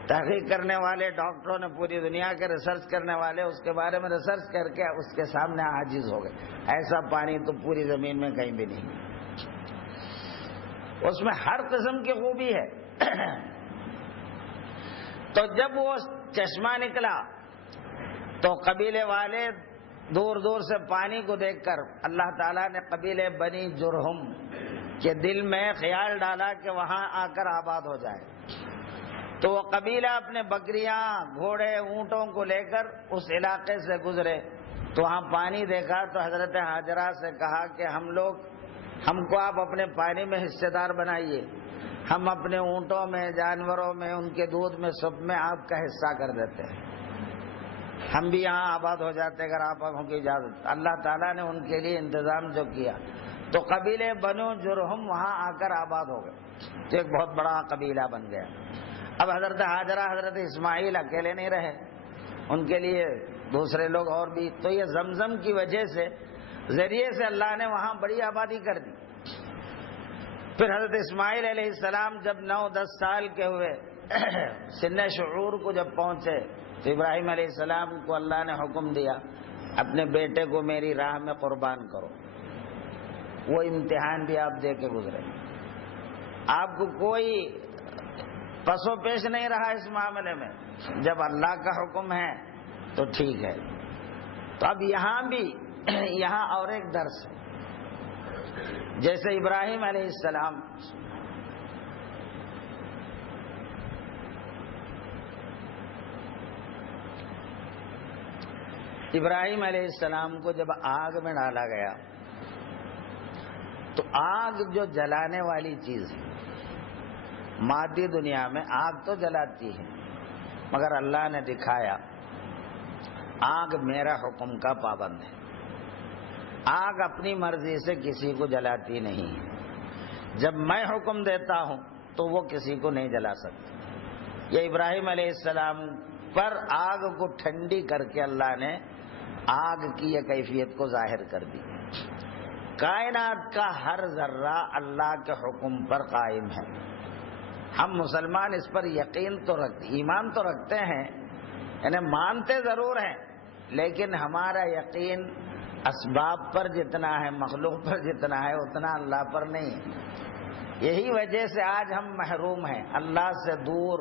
تحقیق کرنے والے ڈاکٹروں نے، پوری دنیا کے ریسرچ کرنے والے اس کے بارے میں ریسرچ کر کے اس کے سامنے عاجز ہو گئے۔ ایسا پانی تو پوری زمین میں کہیں بھی نہیں، اس میں ہر قسم کی خوبی ہے۔ تو جب وہ چشمہ نکلا تو قبیلے والے دور دور سے پانی کو دیکھ کر اللہ تعالیٰ نے قبیلے بنی جرہم کے دل میں خیال ڈالا کہ وہاں آ کر آباد ہو جائے۔ تو وہ قبیلہ اپنے بکریاں، گھوڑے، اونٹوں کو لے کر اس علاقے سے گزرے، تو وہاں پانی دیکھا تو حضرت ہاجرہ سے کہا کہ ہم کو آپ اپنے پانی میں حصے دار بنائیے، ہم اپنے اونٹوں میں، جانوروں میں، ان کے دودھ میں، سب میں آپ کا حصہ کر دیتے ہیں، ہم بھی یہاں آباد ہو جاتے اگر آپ کی اجازت۔ اللہ تعالیٰ نے ان کے لیے انتظام جو کیا، تو قبیلے بنو جرہم وہاں آ کر آباد ہو گئے، تو ایک بہت بڑا قبیلہ بن گیا۔ اب حضرت ہاجرہ، حضرت اسماعیل اکیلے نہیں رہے، ان کے لیے دوسرے لوگ اور بھی۔ تو یہ زمزم کی وجہ سے، ذریعے سے اللہ نے وہاں بڑی آبادی کر دی۔ پھر حضرت اسماعیل علیہ السلام جب 9-10 سال کے ہوئے، سن شعور کو جب پہنچے، تو ابراہیم علیہ السلام کو اللہ نے حکم دیا اپنے بیٹے کو میری راہ میں قربان کرو۔ وہ امتحان بھی آپ دے کے گزرے، آپ کو کوئی پس و پیش نہیں رہا اس معاملے میں، جب اللہ کا حکم ہے تو ٹھیک ہے۔ تو اب یہاں بھی یہاں اور ایک درس ہے، جیسے ابراہیم علیہ السلام کو جب آگ میں ڈالا گیا، تو آگ جو جلانے والی چیز ہے، مادی دنیا میں آگ تو جلاتی ہے، مگر اللہ نے دکھایا آگ میرا حکم کا پابند ہے، آگ اپنی مرضی سے کسی کو جلاتی نہیں ہے، جب میں حکم دیتا ہوں تو وہ کسی کو نہیں جلا سکتی۔ یہ ابراہیم علیہ السلام پر آگ کو ٹھنڈی کر کے اللہ نے آگ کی یہ کیفیت کو ظاہر کر دی۔ کائنات کا ہر ذرہ اللہ کے حکم پر قائم ہے۔ ہم مسلمان اس پر یقین تو رکھتے، ایمان تو رکھتے ہیں، یعنی مانتے ضرور ہیں، لیکن ہمارا یقین اسباب پر جتنا ہے، مخلوق پر جتنا ہے، اتنا اللہ پر نہیں ہے۔ یہی وجہ سے آج ہم محروم ہیں، اللہ سے دور،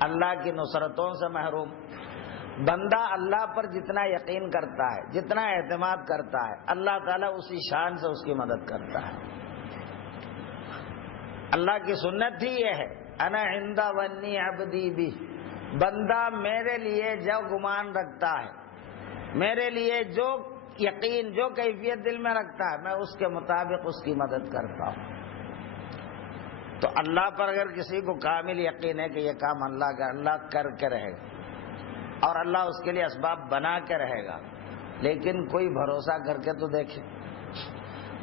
اللہ کی نصرتوں سے محروم۔ بندہ اللہ پر جتنا یقین کرتا ہے، جتنا اعتماد کرتا ہے، اللہ تعالیٰ اسی شان سے اس کی مدد کرتا ہے۔ اللہ کی سنت ہی یہ ہے، انا عند ظنی عبدی بی، بندہ میرے لیے جو گمان رکھتا ہے، میرے لیے جو یقین، جو کیفیت دل میں رکھتا ہے، میں اس کے مطابق اس کی مدد کرتا ہوں۔ تو اللہ پر اگر کسی کو کامل یقین ہے کہ یہ کام اللہ کا، اللہ کر کے رہے گا، اور اللہ اس کے لیے اسباب بنا کے رہے گا، لیکن کوئی بھروسہ کر کے تو دیکھے۔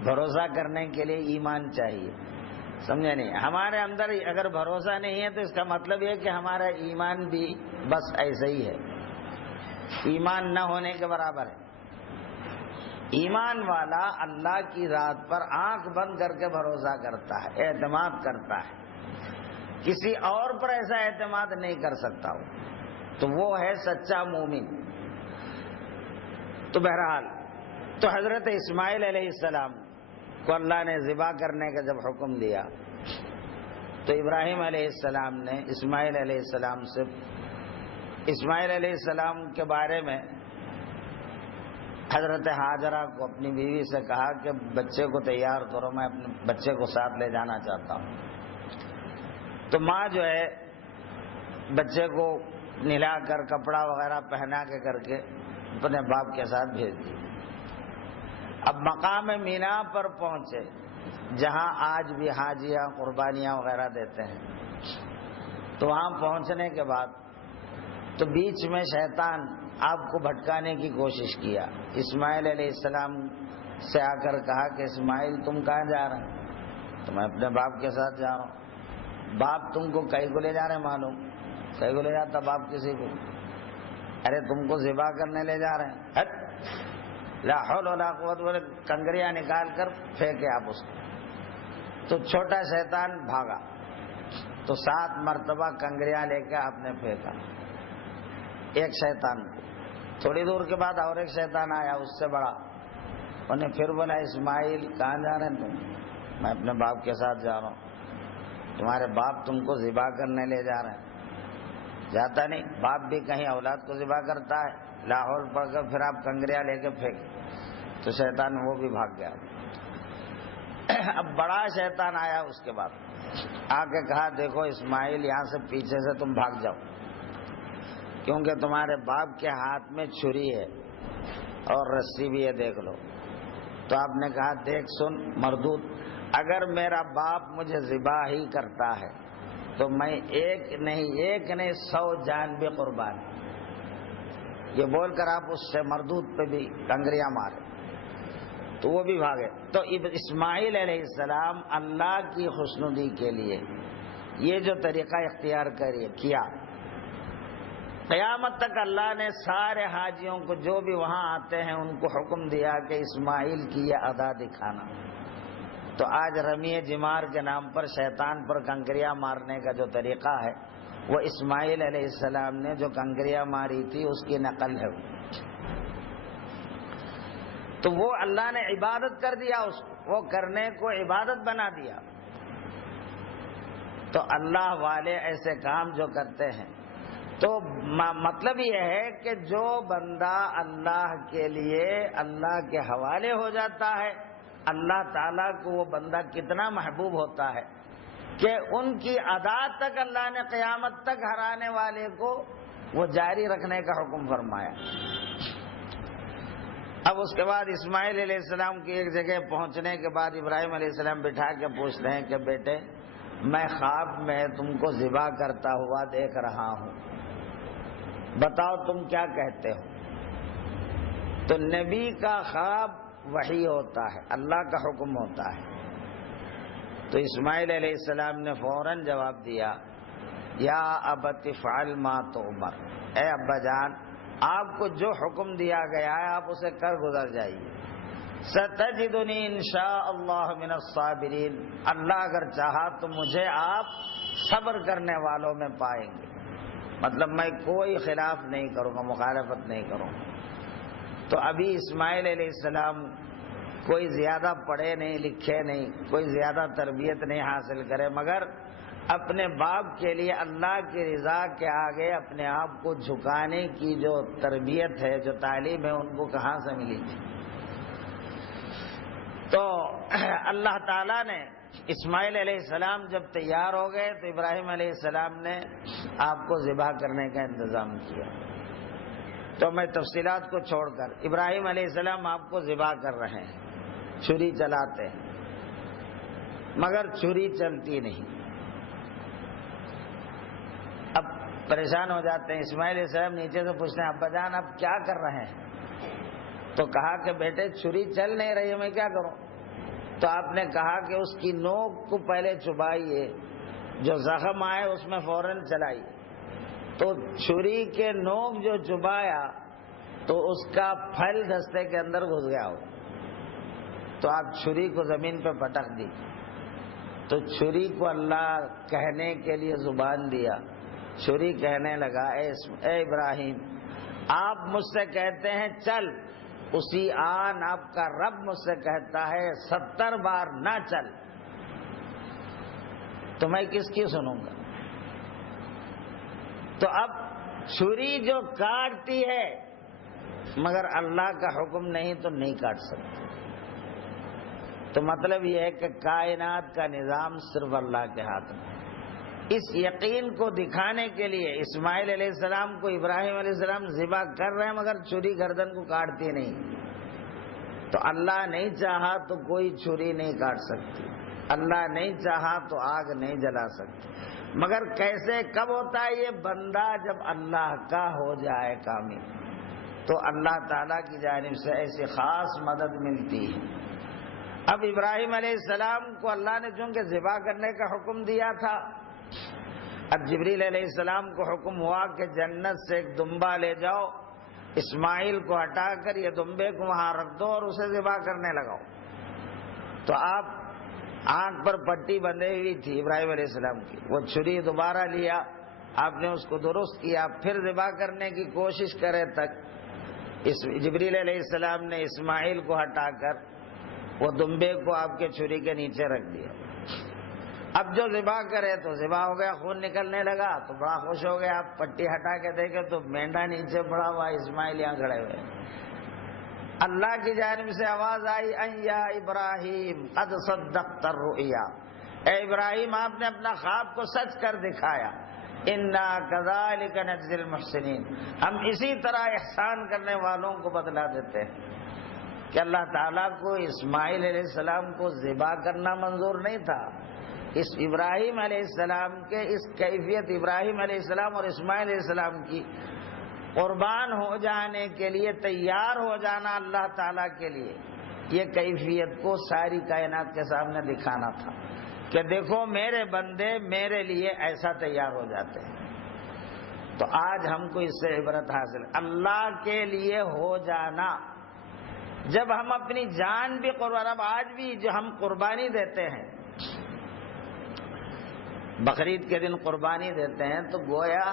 بھروسہ کرنے کے لیے ایمان چاہیے، سمجھے نہیں؟ ہمارے اندر اگر بھروسہ نہیں ہے تو اس کا مطلب یہ کہ ہمارا ایمان بھی بس ایسے ہی ہے، ایمان نہ ہونے کے برابر ہے۔ ایمان والا اللہ کی ذات پر آنکھ بند کر کے بھروسہ کرتا ہے، اعتماد کرتا ہے، کسی اور پر ایسا اعتماد نہیں کر سکتا ہو، تو وہ ہے سچا مومن۔ تو بہرحال تو حضرت اسماعیل علیہ السلام کو اللہ نے ذبح کرنے کا جب حکم دیا، تو ابراہیم علیہ السلام نے اسماعیل علیہ السلام کے بارے میں حضرت ہاجرہ کو، اپنی بیوی سے کہا کہ بچے کو تیار کرو، میں اپنے بچے کو ساتھ لے جانا چاہتا ہوں۔ تو ماں جو ہے بچے کو نہلا کر کپڑا وغیرہ پہنا کے کر کے اپنے باپ کے ساتھ بھیج دی۔ اب مقام مینا پر پہنچے جہاں آج بھی حاجیاں قربانیاں وغیرہ دیتے ہیں، تو وہاں پہنچنے کے بعد تو بیچ میں شیطان آپ کو بھٹکانے کی کوشش کیا۔ اسماعیل علیہ السلام سے آ کر کہا کہ اسماعیل تم کہاں جا رہے ہیں؟ تو میں اپنے باپ کے ساتھ جا رہا ہوں۔ باپ تم کو کہیں کو لے جا رہے ہیں؟ معلوم کہیں کو لے جاتا باپ کسی کو؟ ارے تم کو ذبح کرنے لے جا رہے ہیں۔ ہٹ، لا حول ولا قوت، بولے کنگریاں نکال کر پھینکے آپ اس کو۔ تو چھوٹا شیطان بھاگا، تو 7 مرتبہ کنگریاں لے کے آپ نے پھینکا ایک شیطان کو۔ تھوڑی دور کے بعد اور ایک شیطان آیا اس سے بڑا، انہیں پھر بولا اسماعیل کہاں جا رہے ہیں تم؟ میں اپنے باپ کے ساتھ جا رہا ہوں، تمہارے باپ تم کو ذبح کرنے لے جا رہے ہیں۔ جاتا نہیں، باپ بھی کہیں اولاد کو ذبح کرتا ہے، لاہور پڑھ کر پھر آپ کنگریاں لے کے پھینک، تو شیطان وہ بھی بھاگ گیا۔ اب بڑا شیطان آیا اس کے بعد، آ کے کہا دیکھو اسماعیل یہاں سے پیچھے سے تم بھاگ جاؤ، کیونکہ تمہارے باپ کے ہاتھ میں چھری ہے اور رسی بھی ہے، دیکھ لو۔ تو آپ نے کہا دیکھ سن مردود، اگر میرا باپ مجھے ذبح ہی کرتا ہے تو میں ایک نہیں 100 جان بھی قربان۔ یہ بول کر آپ اس سے مردود پہ بھی کنگریاں مارے، تو وہ بھی بھاگے۔ تو اسماعیل علیہ السلام اللہ کی خوشنودی کے لیے یہ جو طریقہ اختیار کیا، قیامت تک اللہ نے سارے حاجیوں کو جو بھی وہاں آتے ہیں ان کو حکم دیا کہ اسماعیل کی یہ ادا دکھانا۔ تو آج رمی جمار کے نام پر شیطان پر کنکریاں مارنے کا جو طریقہ ہے، وہ اسماعیل علیہ السلام نے جو کنکریاں ماری تھی اس کی نقل ہے۔ تو وہ اللہ نے عبادت کر دیا، اس کو وہ کرنے کو عبادت بنا دیا۔ تو اللہ والے ایسے کام جو کرتے ہیں، تو مطلب یہ ہے کہ جو بندہ اللہ کے لیے اللہ کے حوالے ہو جاتا ہے، اللہ تعالیٰ کو وہ بندہ کتنا محبوب ہوتا ہے کہ ان کی ادا تک اللہ نے قیامت تک ہرانے والے کو وہ جاری رکھنے کا حکم فرمایا۔ اب اس کے بعد اسماعیل علیہ السلام کی ایک جگہ پہنچنے کے بعد ابراہیم علیہ السلام بٹھا کے پوچھتے ہیں کہ بیٹے میں خواب میں تم کو ذبح کرتا ہوا دیکھ رہا ہوں، بتاؤ تم کیا کہتے ہو؟ تو نبی کا خواب وحی ہوتا ہے، اللہ کا حکم ہوتا ہے۔ تو اسماعیل علیہ السلام نے فوراً جواب دیا، یا ابت افعل ما تؤمر، اے ابا جان آپ کو جو حکم دیا گیا ہے آپ اسے کر گزر جائیے۔ ستجدنی انشاء اللہ من الصابرین، اللہ اگر چاہا تو مجھے آپ صبر کرنے والوں میں پائیں گے، مطلب میں کوئی خلاف نہیں کروں گا، مخالفت نہیں کروں گا۔ تو ابھی اسماعیل علیہ السلام کوئی زیادہ پڑھے نہیں لکھے نہیں، کوئی زیادہ تربیت نہیں حاصل کرے، مگر اپنے باپ کے لیے اللہ کی رضا کے آگے اپنے آپ کو جھکانے کی جو تربیت ہے، جو تعلیم ہے، ان کو کہاں سے ملی تھی؟ تو اللہ تعالیٰ نے اسماعیل علیہ السلام جب تیار ہو گئے تو ابراہیم علیہ السلام نے آپ کو ذبح کرنے کا انتظام کیا۔ تو میں تفصیلات کو چھوڑ کر، ابراہیم علیہ السلام آپ کو ذبح کر رہے ہیں، چھری چلاتے ہیں، مگر چھری چلتی نہیں۔ اب پریشان ہو جاتے ہیں، اسماعیل علیہ السلام نیچے سے پوچھتے ہیں ابا جان آپ کیا کر رہے ہیں؟ تو کہا کہ بیٹے چھری چل نہیں رہی ہے، میں کیا کروں؟ تو آپ نے کہا کہ اس کی نوک کو پہلے چبائیے، جو زخم آئے اس میں فوراً چلائیے۔ تو چھری کے نوک جو چبایا تو اس کا پھل دستے کے اندر گھس گیا ہو، تو آپ چھری کو زمین پہ پٹک دی۔ تو چھری کو اللہ کہنے کے لیے زبان دیا، چھری کہنے لگا اے ابراہیم آپ مجھ سے کہتے ہیں چل، اسی آن آپ کا رب مجھ سے کہتا ہے 70 بار نہ چل، تو میں کس کی سنوں گا؟ تو اب چھری جو کاٹتی ہے مگر اللہ کا حکم نہیں تو نہیں کاٹ سکتی۔ تو مطلب یہ ہے کہ کائنات کا نظام صرف اللہ کے ہاتھ میں، اس یقین کو دکھانے کے لیے اسماعیل علیہ السلام کو ابراہیم علیہ السلام ذبح کر رہے ہیں مگر چھری گردن کو کاٹتی نہیں. تو اللہ نہیں چاہا تو کوئی چھری نہیں کاٹ سکتی، اللہ نہیں چاہا تو آگ نہیں جلا سکتی. مگر کیسے کب ہوتا ہے یہ؟ بندہ جب اللہ کا ہو جائے کامل تو اللہ تعالیٰ کی جانب سے ایسی خاص مدد ملتی ہے. اب ابراہیم علیہ السلام کو اللہ نے چونکہ ذبح کرنے کا حکم دیا تھا، اب جبریل علیہ السلام کو حکم ہوا کہ جنت سے ایک دمبا لے جاؤ، اسماعیل کو ہٹا کر یہ دمبے کو وہاں رکھ دو اور اسے ذبح کرنے لگاؤ. تو آپ آنکھ پر پٹی بندھی ہوئی تھی ابراہیم علیہ السلام کی، وہ چھری دوبارہ لیا، آپ نے اس کو درست کیا، پھر ذبح کرنے کی کوشش کرے تک جبریل علیہ السلام نے اسماعیل کو ہٹا کر وہ دمبے کو آپ کے چھری کے نیچے رکھ دیا. اب جو ذبح کرے تو ذبح ہو گیا، خون نکلنے لگا تو بڑا خوش ہو گیا. آپ پٹی ہٹا کے دیکھے تو مینڈا نیچے پڑا ہوا، اسماعیل یہاں کھڑے ہوئے. اللہ کی جانب سے آواز آئی ان یا ابراہیم قد صدقت الرؤیا، اے ابراہیم آپ نے اپنا خواب کو سچ کر دکھایا. انا کذالک نجزی المحسنین، ہم اسی طرح احسان کرنے والوں کو بدلہ دیتے ہیں. کہ اللہ تعالیٰ کو اسماعیل علیہ السلام کو ذبح کرنا منظور نہیں تھا، اس ابراہیم علیہ السلام کے اس کیفیت، ابراہیم علیہ السلام اور اسماعیل علیہ السلام کی قربان ہو جانے کے لیے تیار ہو جانا اللہ تعالیٰ کے لیے، یہ کیفیت کو ساری کائنات کے سامنے دکھانا تھا کہ دیکھو میرے بندے میرے لیے ایسا تیار ہو جاتے ہیں. تو آج ہم کو اس سے عبرت حاصل، اللہ کے لیے ہو جانا. جب ہم اپنی جان بھی قربان، اب آج بھی جو ہم قربانی دیتے ہیں، بقرعید کے دن قربانی دیتے ہیں تو گویا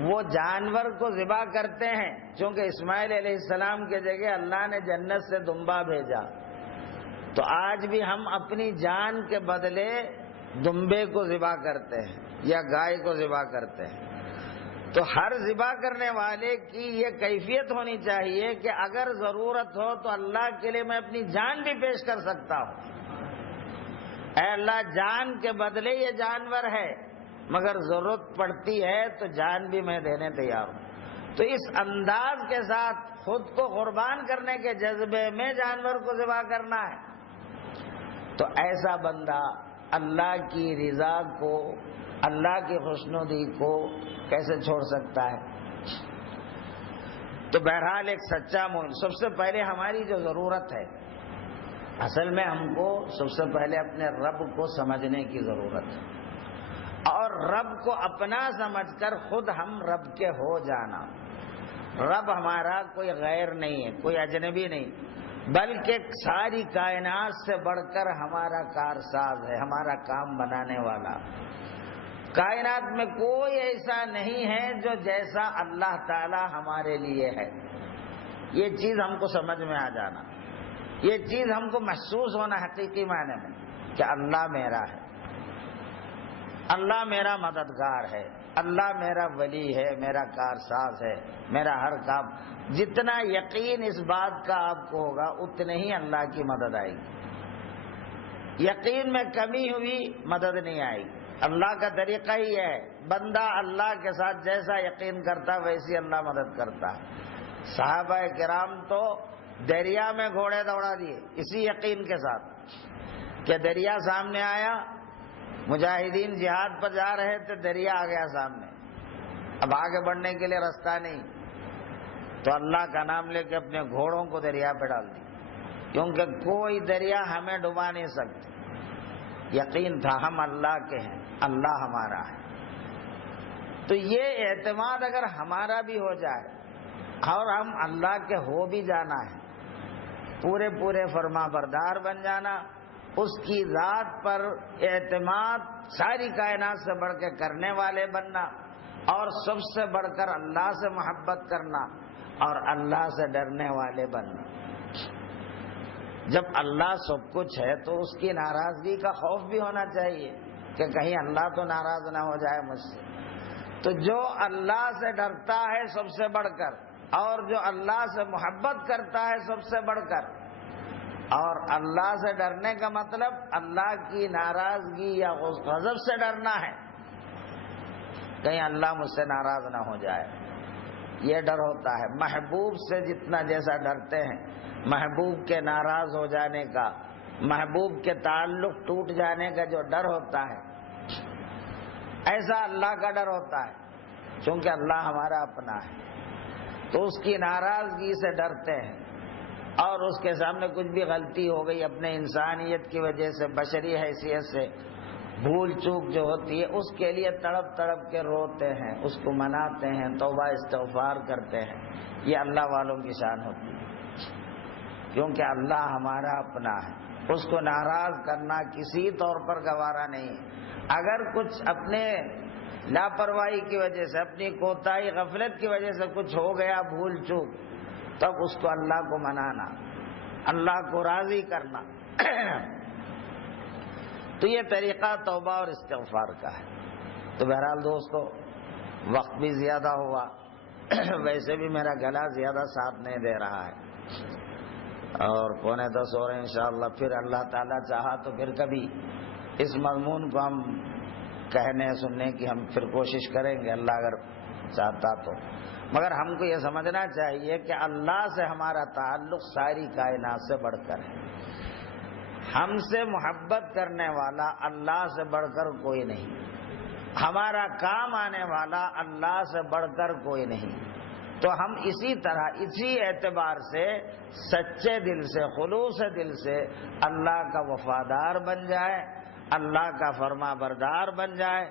وہ جانور کو ذبح کرتے ہیں، چونکہ اسماعیل علیہ السلام کے جگہ اللہ نے جنت سے دمبا بھیجا. تو آج بھی ہم اپنی جان کے بدلے دمبے کو ذبح کرتے ہیں یا گائے کو ذبح کرتے ہیں. تو ہر ذبح کرنے والے کی یہ کیفیت ہونی چاہیے کہ اگر ضرورت ہو تو اللہ کے لیے میں اپنی جان بھی پیش کر سکتا ہوں. اے اللہ جان کے بدلے یہ جانور ہے، مگر ضرورت پڑتی ہے تو جان بھی میں دینے تیار ہوں. تو اس انداز کے ساتھ خود کو قربان کرنے کے جذبے میں جانور کو ذبح کرنا ہے. تو ایسا بندہ اللہ کی رضا کو، اللہ کی خوشنودی کو کیسے چھوڑ سکتا ہے؟ تو بہرحال ایک سچا مومن، سب سے پہلے ہماری جو ضرورت ہے، اصل میں ہم کو سب سے پہلے اپنے رب کو سمجھنے کی ضرورت ہے، اور رب کو اپنا سمجھ کر خود ہم رب کے ہو جانا. رب ہمارا کوئی غیر نہیں ہے، کوئی اجنبی نہیں، بلکہ ساری کائنات سے بڑھ کر ہمارا کارساز ہے، ہمارا کام بنانے والا. کائنات میں کوئی ایسا نہیں ہے جو جیسا اللہ تعالی ہمارے لیے ہے. یہ چیز ہم کو سمجھ میں آ جانا، یہ چیز ہم کو محسوس ہونا حقیقی معنی میں کہ اللہ میرا ہے، اللہ میرا مددگار ہے، اللہ میرا ولی ہے، میرا کارساز ہے، میرا ہر کام. جتنا یقین اس بات کا آپ کو ہوگا اتنے ہی اللہ کی مدد آئے گی. یقین میں کمی ہوئی مدد نہیں آئے گی. اللہ کا طریقہ ہی ہے، بندہ اللہ کے ساتھ جیسا یقین کرتا ویسی اللہ مدد کرتا. صحابہ کرام تو دریا میں گھوڑے دوڑا دیے اسی یقین کے ساتھ کہ دریا سامنے آیا، مجاہدین جہاد پر جا رہے تھے، دریا آ گیا سامنے، اب آگے بڑھنے کے لیے راستہ نہیں، تو اللہ کا نام لے کے اپنے گھوڑوں کو دریا پہ ڈال دی، کیونکہ کوئی دریا ہمیں ڈبا نہیں سکتی. یقین تھا ہم اللہ کے ہیں، اللہ ہمارا ہے. تو یہ اعتماد اگر ہمارا بھی ہو جائے اور ہم اللہ کے ہو بھی جانا ہے، پورے پورے فرما بردار بن جانا، اس کی ذات پر اعتماد ساری کائنات سے بڑھ کے کرنے والے بننا، اور سب سے بڑھ کر اللہ سے محبت کرنا اور اللہ سے ڈرنے والے بننا. جب اللہ سب کچھ ہے تو اس کی ناراضگی کا خوف بھی ہونا چاہیے کہ کہیں اللہ تو ناراض نہ ہو جائے مجھ سے. تو جو اللہ سے ڈرتا ہے سب سے بڑھ کر، اور جو اللہ سے محبت کرتا ہے سب سے بڑھ کر، اور اللہ سے ڈرنے کا مطلب اللہ کی ناراضگی یا غضب سے ڈرنا ہے، کہیں اللہ مجھ سے ناراض نہ ہو جائے، یہ ڈر ہوتا ہے۔ محبوب سے جتنا جیسا ڈرتے ہیں، محبوب کے ناراض ہو جانے کا، محبوب کے تعلق ٹوٹ جانے کا جو ڈر ہوتا ہے، ایسا اللہ کا ڈر ہوتا ہے، چونکہ اللہ ہمارا اپنا ہے تو اس کی ناراضگی سے ڈرتے ہیں، اور اس کے سامنے کچھ بھی غلطی ہو گئی اپنے انسانیت کی وجہ سے، بشری حیثیت سے بھول چوک جو ہوتی ہے، اس کے لیے تڑپ تڑپ کے روتے ہیں، اس کو مناتے ہیں، توبہ استغفار کرتے ہیں۔ یہ اللہ والوں کی شان ہوتی ہے، کیونکہ اللہ ہمارا اپنا ہے، اس کو ناراض کرنا کسی طور پر گوارا نہیں ہے۔ اگر کچھ اپنے لاپرواہی کی وجہ سے، اپنی کوتاہی غفلت کی وجہ سے کچھ ہو گیا بھول چوک، تب اس کو اللہ کو منانا، اللہ کو راضی کرنا، تو یہ طریقہ توبہ اور استغفار کا ہے۔ تو بہرحال دوستو، وقت بھی زیادہ ہوا، ویسے بھی میرا گلا زیادہ ساتھ نہیں دے رہا ہے، اور 9:45 ہو رہے ہیں۔ انشاءاللہ پھر اللہ تعالیٰ چاہا تو پھر کبھی اس مضمون کو ہم کہنے سننے کی ہم پھر کوشش کریں گے، اللہ اگر چاہتا تو۔ مگر ہم کو یہ سمجھنا چاہیے کہ اللہ سے ہمارا تعلق ساری کائنات سے بڑھ کر ہے۔ ہم سے محبت کرنے والا اللہ سے بڑھ کر کوئی نہیں، ہمارا کام آنے والا اللہ سے بڑھ کر کوئی نہیں۔ تو ہم اسی طرح، اسی اعتبار سے سچے دل سے، خلوص دل سے اللہ کا وفادار بن جائے، اللہ کا فرما بردار بن جائے،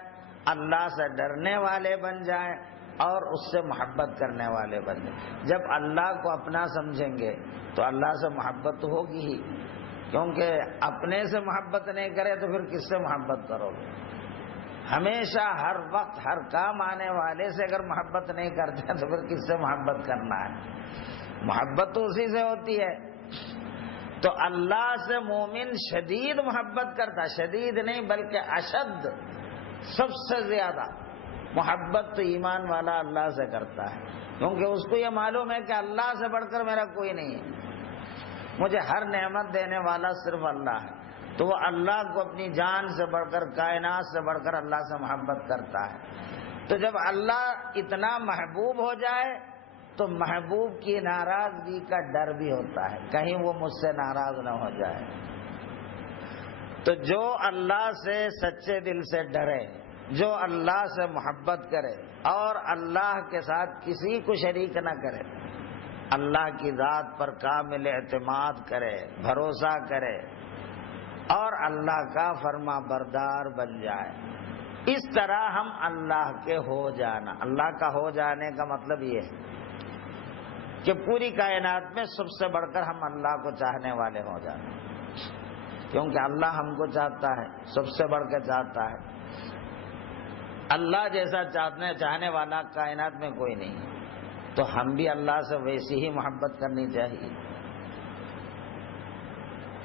اللہ سے ڈرنے والے بن جائیں، اور اس سے محبت کرنے والے بن جائیں۔ جب اللہ کو اپنا سمجھیں گے تو اللہ سے محبت ہوگی ہی، کیونکہ اپنے سے محبت نہیں کرے تو پھر کس سے محبت کرو گے؟ ہمیشہ ہر وقت ہر کام آنے والے سے اگر محبت نہیں کرتے تو پھر کس سے محبت کرنا ہے؟ محبت تو اسی سے ہوتی ہے۔ تو اللہ سے مومن شدید محبت کرتا، شدید نہیں بلکہ اشد، سب سے زیادہ محبت تو ایمان والا اللہ سے کرتا ہے، کیونکہ اس کو یہ معلوم ہے کہ اللہ سے بڑھ کر میرا کوئی نہیں ہے، مجھے ہر نعمت دینے والا صرف اللہ ہے۔ تو وہ اللہ کو اپنی جان سے بڑھ کر، کائنات سے بڑھ کر اللہ سے محبت کرتا ہے۔ تو جب اللہ اتنا محبوب ہو جائے تو محبوب کی ناراضگی کا ڈر بھی ہوتا ہے، کہیں وہ مجھ سے ناراض نہ ہو جائے۔ تو جو اللہ سے سچے دل سے ڈرے، جو اللہ سے محبت کرے اور اللہ کے ساتھ کسی کو شریک نہ کرے، اللہ کی ذات پر کامل اعتماد کرے، بھروسہ کرے اور اللہ کا فرما بردار بن جائے، اس طرح ہم اللہ کے ہو جانا۔ اللہ کا ہو جانے کا مطلب یہ ہے کہ پوری کائنات میں سب سے بڑھ کر ہم اللہ کو چاہنے والے ہو جانا، کیونکہ اللہ ہم کو چاہتا ہے، سب سے بڑھ کر چاہتا ہے۔ اللہ جیسا چاہنے والا کائنات میں کوئی نہیں، تو ہم بھی اللہ سے ویسی ہی محبت کرنی چاہیے۔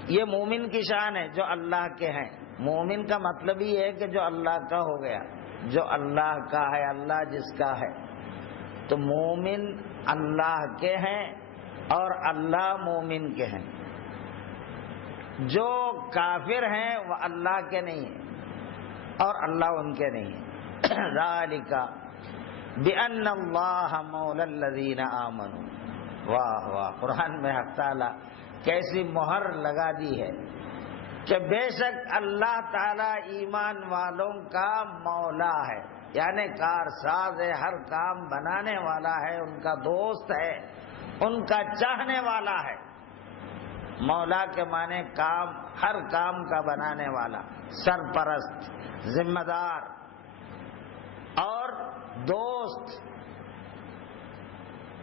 یہ مومن کی شان ہے جو اللہ کے ہیں۔ مومن کا مطلب ہی ہے کہ جو اللہ کا ہو گیا، جو اللہ کا ہے، اللہ جس کا ہے۔ تو مومن اللہ کے ہیں اور اللہ مومن کے ہیں۔ جو کافر ہیں وہ اللہ کے نہیں ہیں اور اللہ ان کے نہیں ہیں۔ ذالک بأن اللہ مولی الذین آمنوا۔ واہ واہ، قرآن میں حق تعالی کیسی مہر لگا دی ہے کہ بے شک اللہ تعالی ایمان والوں کا مولا ہے، یعنی کارساز ہے، ہر کام بنانے والا ہے، ان کا دوست ہے، ان کا چاہنے والا ہے۔ مولا کے معنی کام، ہر کام کا بنانے والا، سرپرست، ذمہ دار اور دوست۔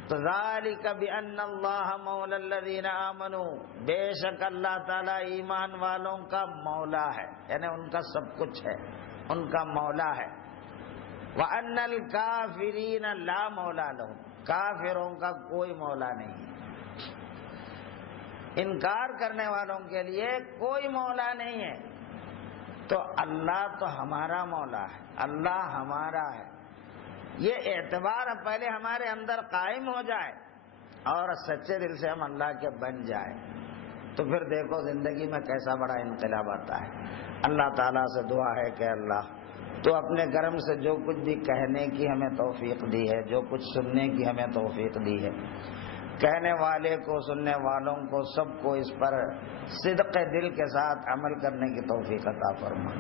تو ذالک بأن اللہ مولی الذین آمنوا، بے شک اللہ تعالیٰ ایمان والوں کا مولا ہے، یعنی ان کا سب کچھ ہے، ان کا مولا ہے۔ وأن الکافرین لا مولا لهم، کافروں کا کوئی مولا نہیں ہے۔ انکار کرنے والوں کے لیے کوئی مولا نہیں ہے۔ تو اللہ تو ہمارا مولا ہے، اللہ ہمارا ہے، یہ اعتبار پہلے ہمارے اندر قائم ہو جائے اور سچے دل سے ہم اللہ کے بن جائیں، تو پھر دیکھو زندگی میں کیسا بڑا انقلاب آتا ہے۔ اللہ تعالیٰ سے دعا ہے کہ اللہ تو اپنے کرم سے جو کچھ بھی کہنے کی ہمیں توفیق دی ہے، جو کچھ سننے کی ہمیں توفیق دی ہے، کہنے والے کو، سننے والوں کو، سب کو اس پر صدق دل کے ساتھ عمل کرنے کی توفیق عطا فرما۔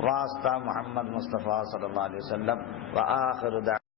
واسطہ محمد مصطفیٰ صلی اللہ علیہ وسلم وآخر دعوانا